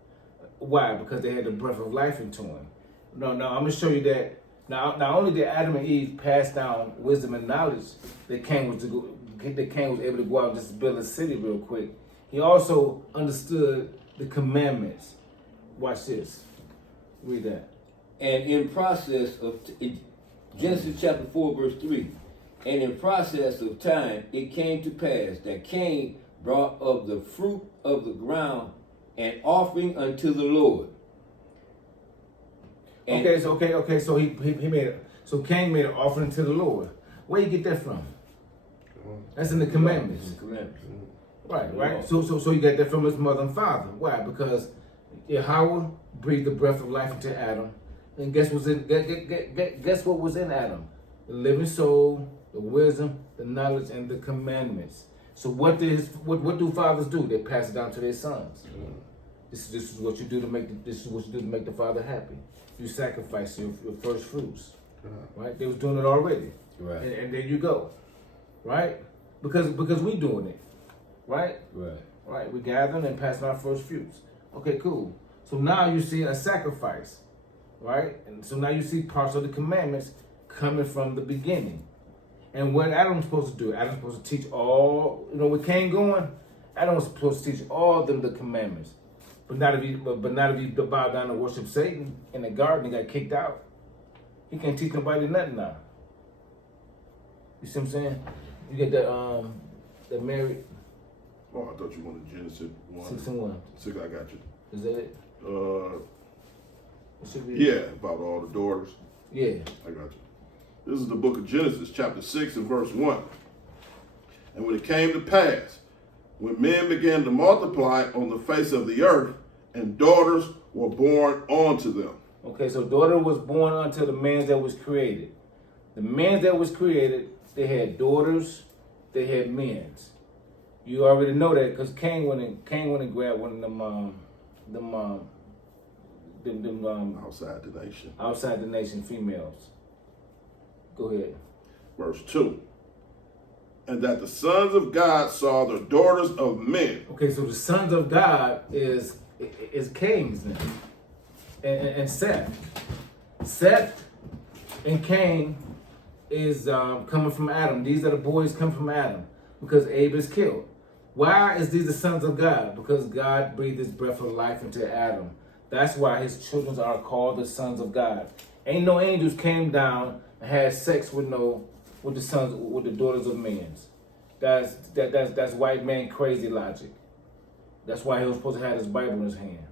Why? Because they had the breath of life into him. No. I'm gonna show you that. Now, not only did Adam and Eve pass down wisdom and knowledge, that Cain was able to go out and just build a city real quick. He also understood the commandments. Watch this. Read that. And in process of Genesis chapter 4 verse 3, and in process of time it came to pass that Cain brought of the fruit of the ground an offering unto the Lord. And Okay. So he made it. So Cain made an offering to the Lord. Where you get that from? That's in the commandments. Right. So you got that from his mother and father. Why? Because Yahweh breathed the breath of life into Adam, and guess what was in Adam? The living soul, the wisdom, the knowledge, and the commandments. So what do fathers do? They pass it down to their sons. This is what you do to make the father happy. You sacrifice your first fruits. Right? They was doing it already. Right. And there you go. Right? Because we doing it. Right? Right. We gathering and passing our first fruits. Okay, cool. So now you see a sacrifice. Right? And so now you see parts of the commandments coming from the beginning. And what Adam's supposed to do? Adam's supposed to teach all, with Cain going, Adam was supposed to teach all of them the commandments. But not if he bow down and worship Satan in the garden and got kicked out. He can't teach nobody nothing now. You see what I'm saying? You get that married. Oh, I thought you wanted Genesis 1. 6 and 1. 6, I got you. Is that it? It should be. Yeah, about all the daughters. Yeah. I got you. This is the book of Genesis, chapter 6 and verse 1. And when it came to pass, when men began to multiply on the face of the earth, and daughters were born unto them. Okay, so daughter was born unto the man that was created. The man that was created, they had daughters, they had men's. You already know that because Cain went and grabbed one of them Outside the nation. Outside the nation females. Go ahead. Verse 2. And that the sons of God saw the daughters of men. Okay, so the sons of God is Cain's name. And Seth. Seth and Cain is coming from Adam. These are the boys come from Adam because Abe is killed. Why is these the sons of God? Because God breathed his breath of life into Adam. That's why his children are called the sons of God. Ain't no angels came down and had sex with the daughters of men. That's white man crazy logic. That's why he was supposed to have his Bible in his hand.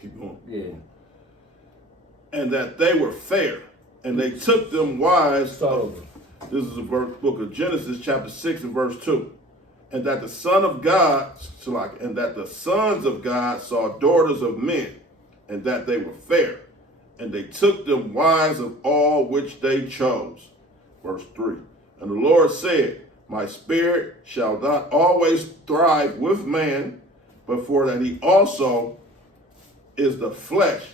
Keep going. Yeah. And that they were fair, and they took them wives. Start over. This is the book of Genesis, chapter 6 and verse 2. And that the sons of God saw daughters of men, and that they were fair, and they took them wives of all which they chose. Verse 3. And the Lord said, my spirit shall not always thrive with man, but for that he also is the flesh,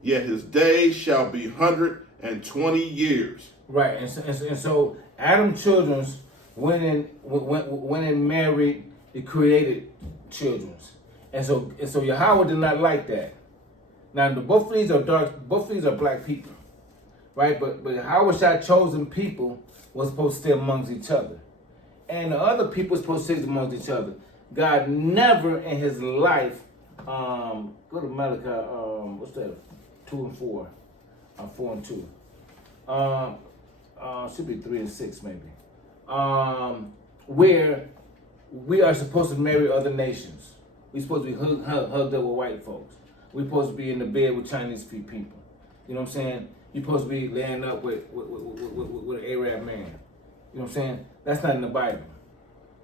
yet his days shall be 120 120 years. Right, and so Adam's children went and married the created children, and so Yahweh did not like that. Now both of these are black people, right? But Yahweh chosen people was supposed to stay amongst each other, and the other people were supposed to stay amongst each other. God never in His life, go to Malachi, what's that? 2 and 4, 4 and 2. Should be 3 and 6 maybe. Where we are supposed to marry other nations. We're supposed to be hugged up with white folks. We're supposed to be in the bed with Chinese people. You know what I'm saying? You're supposed to be laying up with an Arab man. You know what I'm saying? That's not in the Bible.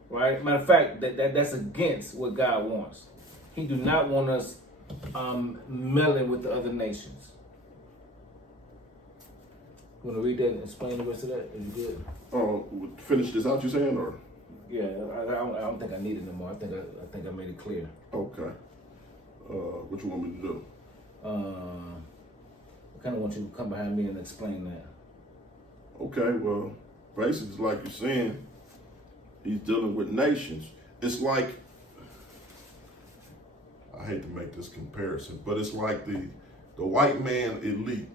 Right? Matter of fact, that's against what God wants. He do not want us meddling with the other nations. You want to read that and explain the rest of that? Are you good? Oh, finish this out, you saying, or? Yeah, I don't think I need it no more. I think I made it clear. Okay. What you want me to do? I kind of want you to come behind me and explain that. Okay, well, basically, like you're saying, he's dealing with nations. It's like, I hate to make this comparison, but it's like the white man elite.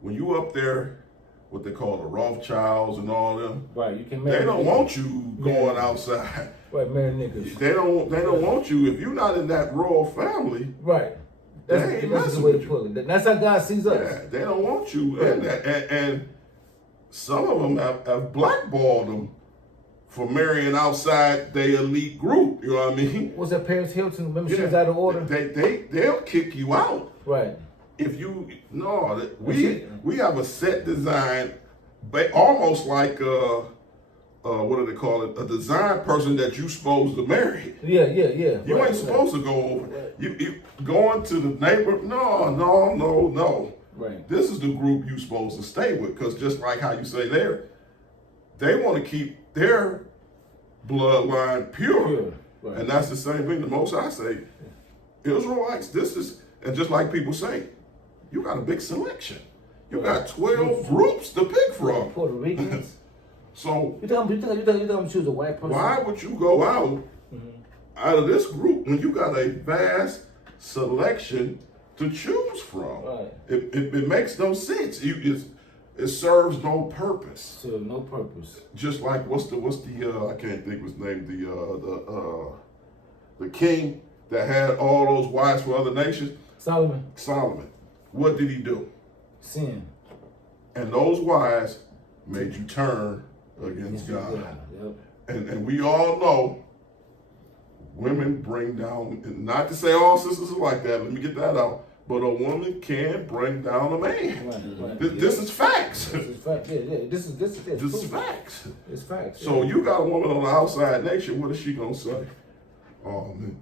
When you up there, what they call the Rothschilds and all them, Right, you can marry. they don't niggas. want you going outside. Right, marry niggas. They don't want you if you're not in that royal family. Right. They That's ain't the messing way with to you. put it. That's how God sees us. Yeah, they don't want you in that. And some of them have blackballed them for marrying outside their elite group. You know what I mean? What's that, Paris Hilton? Remember she was out of order? They'll kick you out. Right. If we have a set design, but almost like what do they call it? A design person that you supposed to marry. Yeah. You right, ain't supposed to go over. Right. You going to the neighbor? No. Right. This is the group you supposed to stay with, because just like how you say there, they want to keep their bloodline pure. Pure. Right. And that's the same thing. The most I say, Israelites. This is, and just like people say, you got a big selection. You got 12 groups to pick from. Puerto Ricans. So You think I'm gonna choose a white person? why would you go out of this group when you got a vast selection to choose from? Right. It makes no sense. It serves no purpose. So no purpose. Just like what's the I can't think of his name, the king that had all those wives for other nations, Solomon. What did he do? Sin. And those wives made you turn against God. Yep. And we all know women bring down, and not to say all sisters are like that, let me get that out, but a woman can bring down a man. Right. This is facts. This is fact. Yeah. This This is facts. It's facts. So you got a woman on the outside nation, what is she gonna say? Oh man,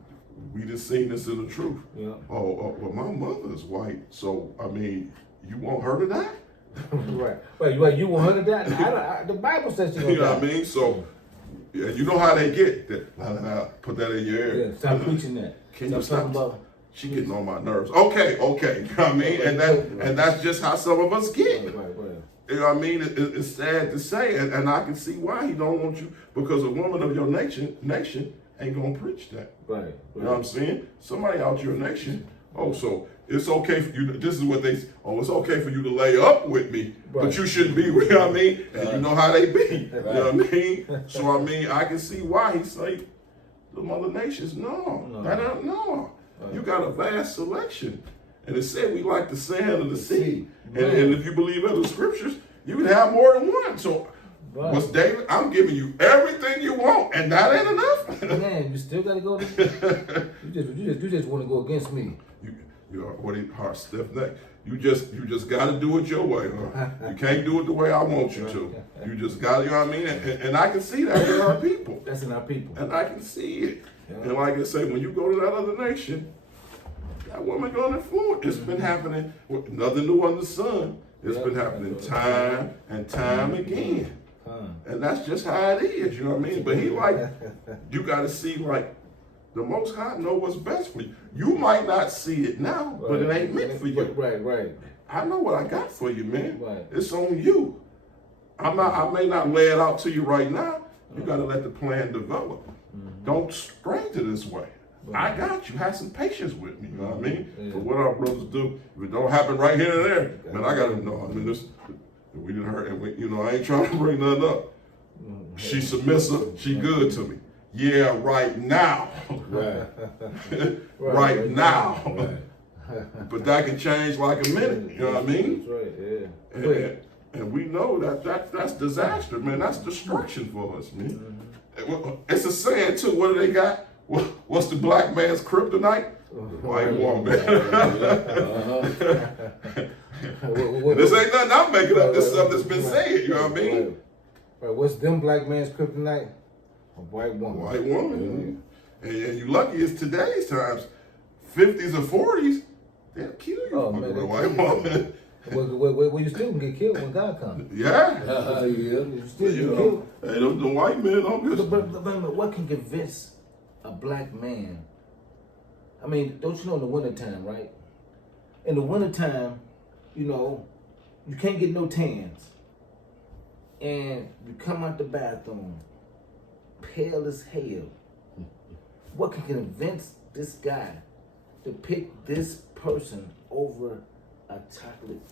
we just seen this in the truth. Yeah. Oh, well, my mother's white, so I mean, you want her to die? Right. Wait, you want her to die? The Bible says she gonna You know what I die. mean? So, yeah, you know how they get that. Put that in your ear. Yeah, stop preaching that. Can you talking stop? about? She getting on my nerves. Okay. You know what I mean? And that's just how some of us get. Right. You know what I mean? It's sad to say, and I can see why he don't want you, because a woman of your nation ain't gonna preach that. Right. You know what I'm saying? Somebody out your nation. Oh, so it's okay for you. This is what they. Oh, it's okay for you to lay up with me, Right. but you shouldn't be. You know what I mean? And you know how they be. You Right. know what I mean? So I mean, I can see why he say the mother nations. No. Right. You got a vast selection, and it said we like the sand of the sea. Right. And if you believe in the scriptures, you can have more than one. So. Right. What's David? I'm giving you everything you want, and that ain't enough. Man, you still gotta go. You just want to go against me. You are what heart stiff neck. You just got to do it your way. Huh? You can't do it the way I want you to. You just got to, you know what I mean? And I can see that in our people. That's in our people. And I can see it. Yeah. And like I say, when you go to that other nation, that woman going to influence. It's been happening. Nothing new under the sun. It's been happening time and time again. And that's just how it is, you know what I mean? But he like, you got to see like The Most High know what's best for you. You might not see it now, but it ain't meant for you. Right. I know what I got for you, man. Right. It's on you. I may not lay it out to you right now. You gotta let the plan develop. Don't stray to this way. I got you. Have some patience with me. You know what I mean? Yeah. But what our brothers do, if it don't happen right here and there, man, I gotta know. I mean, we didn't hurt, and I ain't trying to bring nothing up. She submissive. She good to me. Yeah, right now. Right. Right now. Right. But that can change like a minute. You know what I mean? That's right. Yeah. And we know that's disaster, man. That's destruction for us, man. It's a saying too. What do they got? What's the black man's kryptonite? White woman. This ain't nothing I'm making up. This is something that's been said. You know what I mean? Right. What's them black man's kryptonite? A white woman. White woman. And you lucky it's today's times. 50s or 40s, they'll kill you for a white woman. Well, you still can get killed when God comes. Yeah. Yeah. You still You get know, killed. hey, the white men don't just. But what can convince a black man? I mean, don't you know in the wintertime, right? In the wintertime, you can't get no tans. And you come out the bathroom, pale as hell. What can convince this guy to pick this person over a chocolate?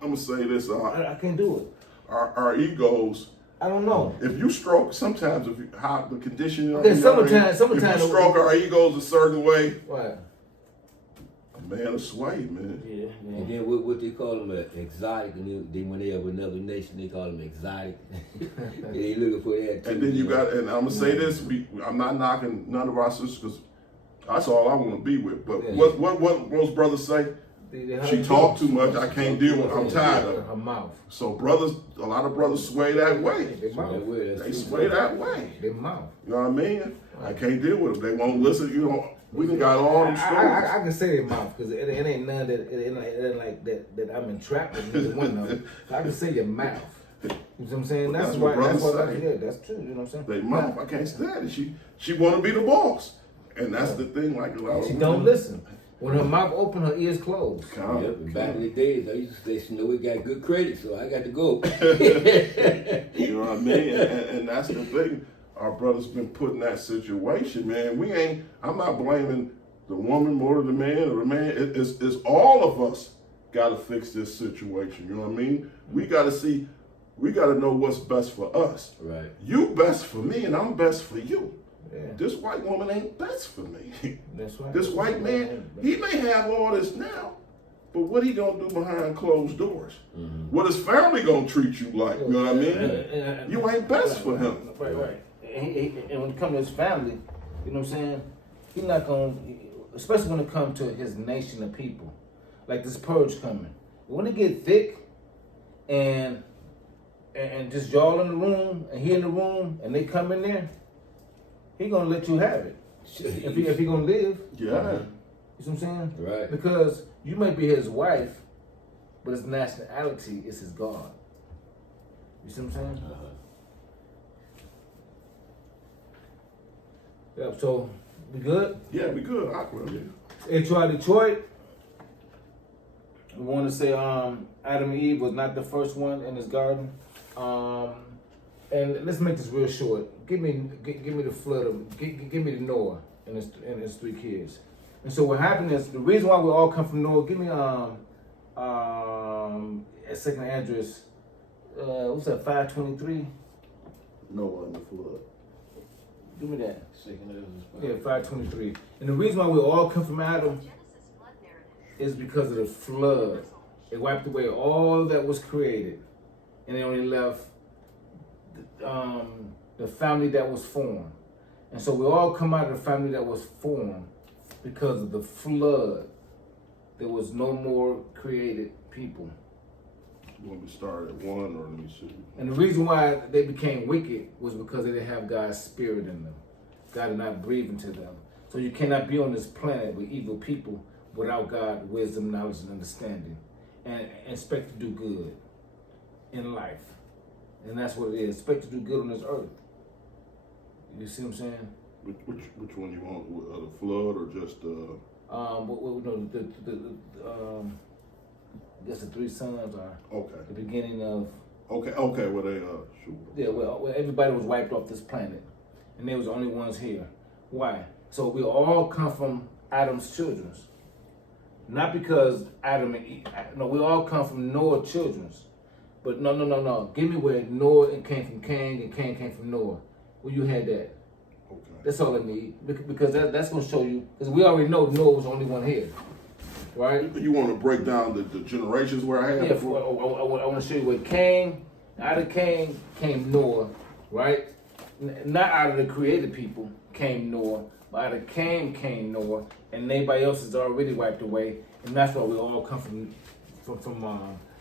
I'm gonna say this: I can't do it. our egos. I don't know. If you stroke, sometimes how the condition. Okay, sometimes if you stroke our egos a certain way, Right. a man will sway, man. Yeah. And then what they call them exotic, and then when they have another nation, they call them exotic. They looking for that too. And then you got, and I'm gonna say this: I'm not knocking none of our sisters because that's all I want to be with. But Yeah. what most brothers say? She talk too much. I can't deal with. I'm tired of her mouth. So a lot of brothers sway that way. Their mouth. They sway that way. Their mouth. You know what I mean? I can't deal with them. They won't listen. We done got all them stories. I can say their mouth because it ain't none that it ain't like that I'm entrapped with neither one of them. I can say your mouth. You know what I'm saying? That's That's what why. That's brothers say. yeah, that's true. You know what I'm saying? They mouth. I can't stand it. She want to be the boss, and that's the thing. Like a lot of She don't listen. When her mouth open, her ears closed. Yep, back in the days, I used to say, Snowy got good credit, so I got to go. You know what I mean? And that's the thing. Our brothers been put in that situation, man. I'm not blaming the woman more than the man or the man. It's all of us got to fix this situation. You know what I mean? We got to know what's best for us. Right. You best for me and I'm best for you. Yeah. This white woman ain't best for me. That's right. This white man, he may have all this now, but what he gonna do behind closed doors? Mm-hmm. What his family gonna treat you like? You know what I mean? You ain't best for him. Right. And when it comes to his family, you know what I'm saying? He's not going, especially when it comes to his nation of people. Like this purge coming. When it get thick and just y'all in the room and he in the room and they come in there, he gonna let you have it. If he gonna live. Yeah. You know what I'm saying? Right. Because you might be his wife, but his nationality is his God. You see what I'm saying? Yep, so we good? Yeah, we good. Aqua. Detroit. We want to say Adam and Eve was not the first one in his garden. And let's make this real short. Give me the flood. Give me the Noah and his 3 kids. And so what happened is the reason why we all come from Noah. Give me 2 Andrews. What's that? 5:23. Noah in the flood. Give me that. 2 Andrews. Yeah, 5:23. And the reason why we all come from Adam is because of the flood. It wiped away all that was created, and it only left the family that was formed. And so we all come out of the family that was formed because of the flood. There was no more created people. You want me to start at 1 or let me see? And the reason why they became wicked was because they didn't have God's spirit in them. God did not breathe into them. So you cannot be on this planet with evil people without God, wisdom, knowledge, and understanding, and expect to do good in life. And that's what it is. Expect to do good on this earth. You see what I'm saying? Which one you want? The flood or just No, I guess the three sons are okay. the beginning of. Okay. Well, they sure. Yeah, well, everybody was wiped off this planet, and they was the only ones here. Why? So we all come from Adam's children, not because Adam and Eve. No, we all come from Noah's children. But no. Give me where Noah came from Cain and Cain came from Noah. Where you had that? Okay. That's all I need because that's gonna show you. Because we already know Noah was the only one here, right? You want to break down the generations where I have? Yeah, I want to show you where Cain. Out of Cain came Noah, right? Not out of the created people came Noah, but out of Cain came Noah, and everybody else is already wiped away, and that's why we all come from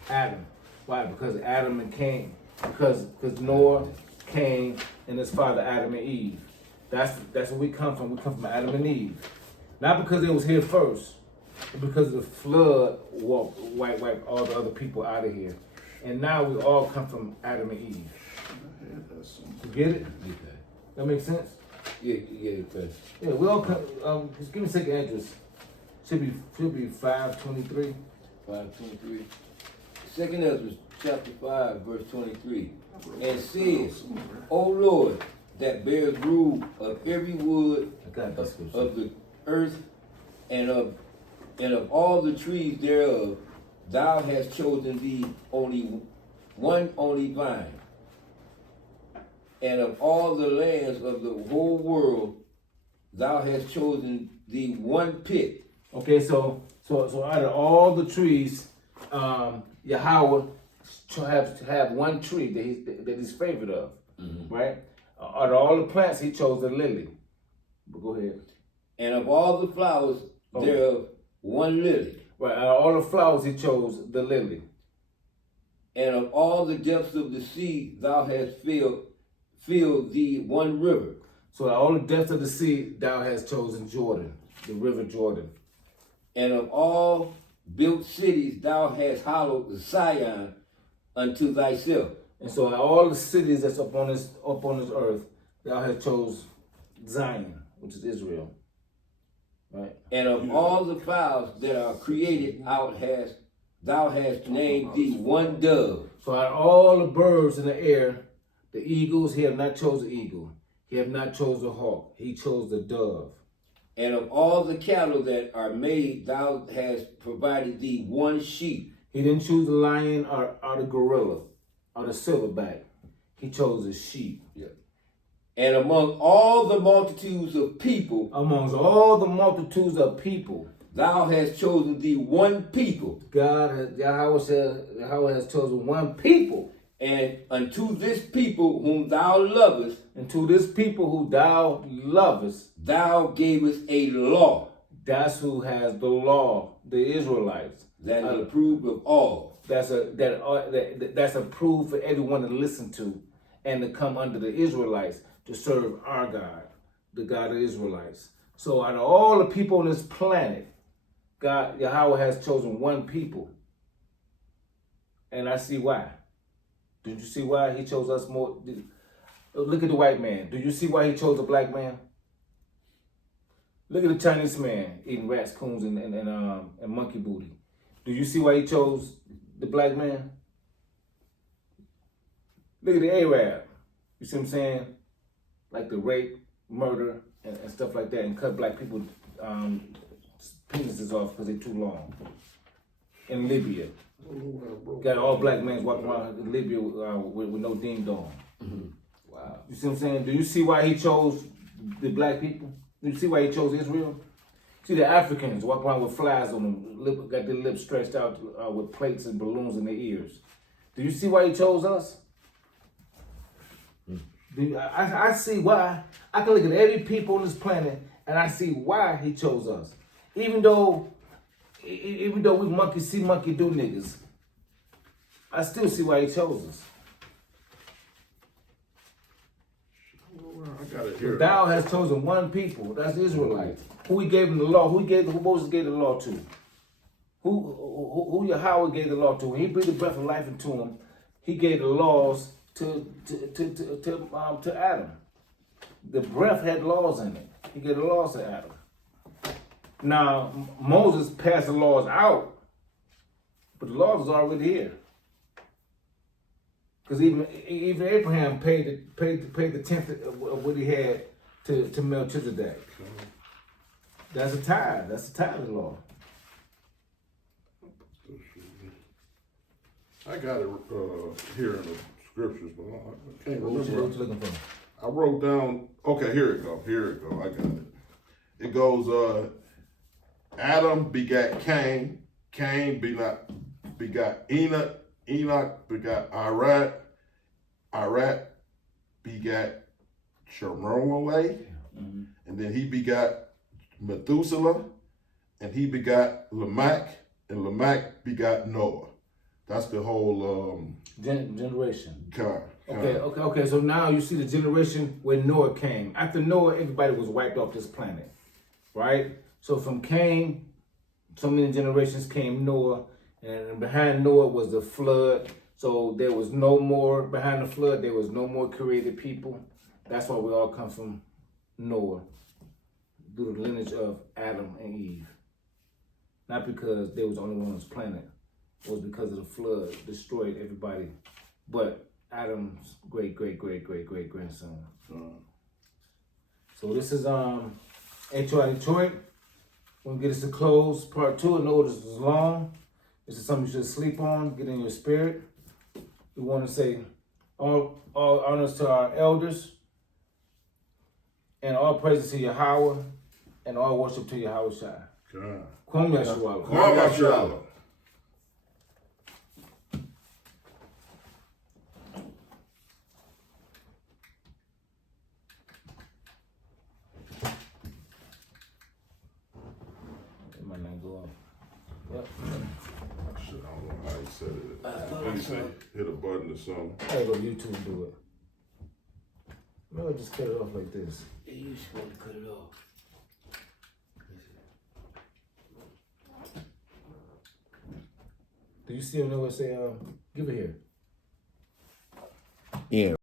Adam. Why? Because Adam and Cain, because Noah, Cain, and his father Adam and Eve. That's where we come from. We come from Adam and Eve, not because they was here first, but because the flood wiped all the other people out of here. And now we all come from Adam and Eve. You get it? Okay. That makes sense? Yeah, okay. Yeah, we all come. Just give me a second address. Should be 523. 5:23. Second Ezra chapter 5, verse 23. And says, O Lord, that bears rule of every wood of the earth and of all the trees thereof, thou hast chosen thee only vine, and of all the lands of the whole world, thou hast chosen thee one pit. Okay, so out of all the trees, Yahweh to have one tree that he's favored of, right? Out of all the plants, he chose the lily. But go ahead. And of all the flowers thereof, one lily. Right, out of all the flowers, he chose the lily. And of all the depths of the sea, thou hast filled thee one river. So out of all the depths of the sea, thou hast chosen Jordan, the river Jordan. And of all built cities, thou hast hallowed Zion unto thyself. And so out of all the cities that's up on this earth, thou hast chose Zion, which is Israel. Right. And of all the fowls that are created thou hast named thee one dove. So out of all the birds in the air, the eagles, he have not chosen the eagle. He have not chosen the hawk. He chose the dove. And of all the cattle that are made, thou hast provided thee one sheep. He didn't choose the lion or the gorilla or the silverback. He chose the sheep. Yeah. And among all the multitudes of people, amongst all the multitudes of people, thou hast chosen thee one people. Yahweh has chosen one people. And unto this people whom thou lovest, and to this people who thou lovest, thou gavest a law. That's who has the law, the Israelites. That is approved of all. That's approved for everyone to listen to and to come under the Israelites to serve our God, the God of the Israelites. So out of all the people on this planet, Yahweh has chosen one people. And I see why. Did you see why he chose us more? Look at the white man. Do you see why he chose a black man? Look at the Chinese man eating raccoons and monkey booty. Do you see why he chose the black man? Look at the Arab. You see what I'm saying? Like the rape, murder, and stuff like that, and cut black people penises off because they're too long. In Libya. Got all black men walking around in Libya with no ding dong. Mm-hmm. Wow. You see what I'm saying? Do you see why he chose the black people? Do you see why he chose Israel? See the Africans walk around with flies on them, got their lips stretched out with plates and balloons in their ears. Do you see why he chose us? I see why. I can look at every people on this planet and I see why he chose us. Even though we monkey see, monkey do niggas, I still see why he chose us. I got it here. Thou has chosen one people. That's the Israelites. Who he gave them the law? Who Moses gave the law to? Who Yahweh gave the law to? When he breathed the breath of life into him, he gave the laws to Adam. the breath had laws in it. He gave the laws to Adam. Now, Moses passed the laws out, but the laws was already here. Because even Abraham paid the tenth of what he had to Melchizedek. That's a tithe. That's a tithe law. I got it here in the scriptures, but I can't What you remember. looking for? I wrote down. Okay, here it go. Here it go. I got it. It goes. Adam begat Cain. Cain begot Enoch. Enoch begot Irad. Irad begat Shemuel. And then he begot Methuselah, and he begot Lamech, and Lamech begot Noah. That's the whole Generation. kind. Okay. So now you see the generation where Noah came. After Noah, everybody was wiped off this planet, right? So from Cain, so many generations came Noah, and behind Noah was the flood. So there was no more, behind the flood, there was no more created people. That's why we all come from Noah, through the lineage of Adam and Eve. Not because they was the only one on this planet. It was because of the flood, destroyed everybody but Adam's great grandson. So this is HOI Detroit. We're gonna get us to close part 2. I know this was long. This is something you should sleep on, get in your spirit. We want to say all honors to our elders, and all praises to Yahweh, and all worship to Yahweh Shai. Kwam Yashua. Kwam Yashua. It might not go off. Yep. Shit, I don't know how he said it. What he say? Hit a button or something. I gotta go YouTube do it. Maybe I'll just cut it off like this. Yeah, you supposed to cut it off. Do you still know what say, give it here? Yeah.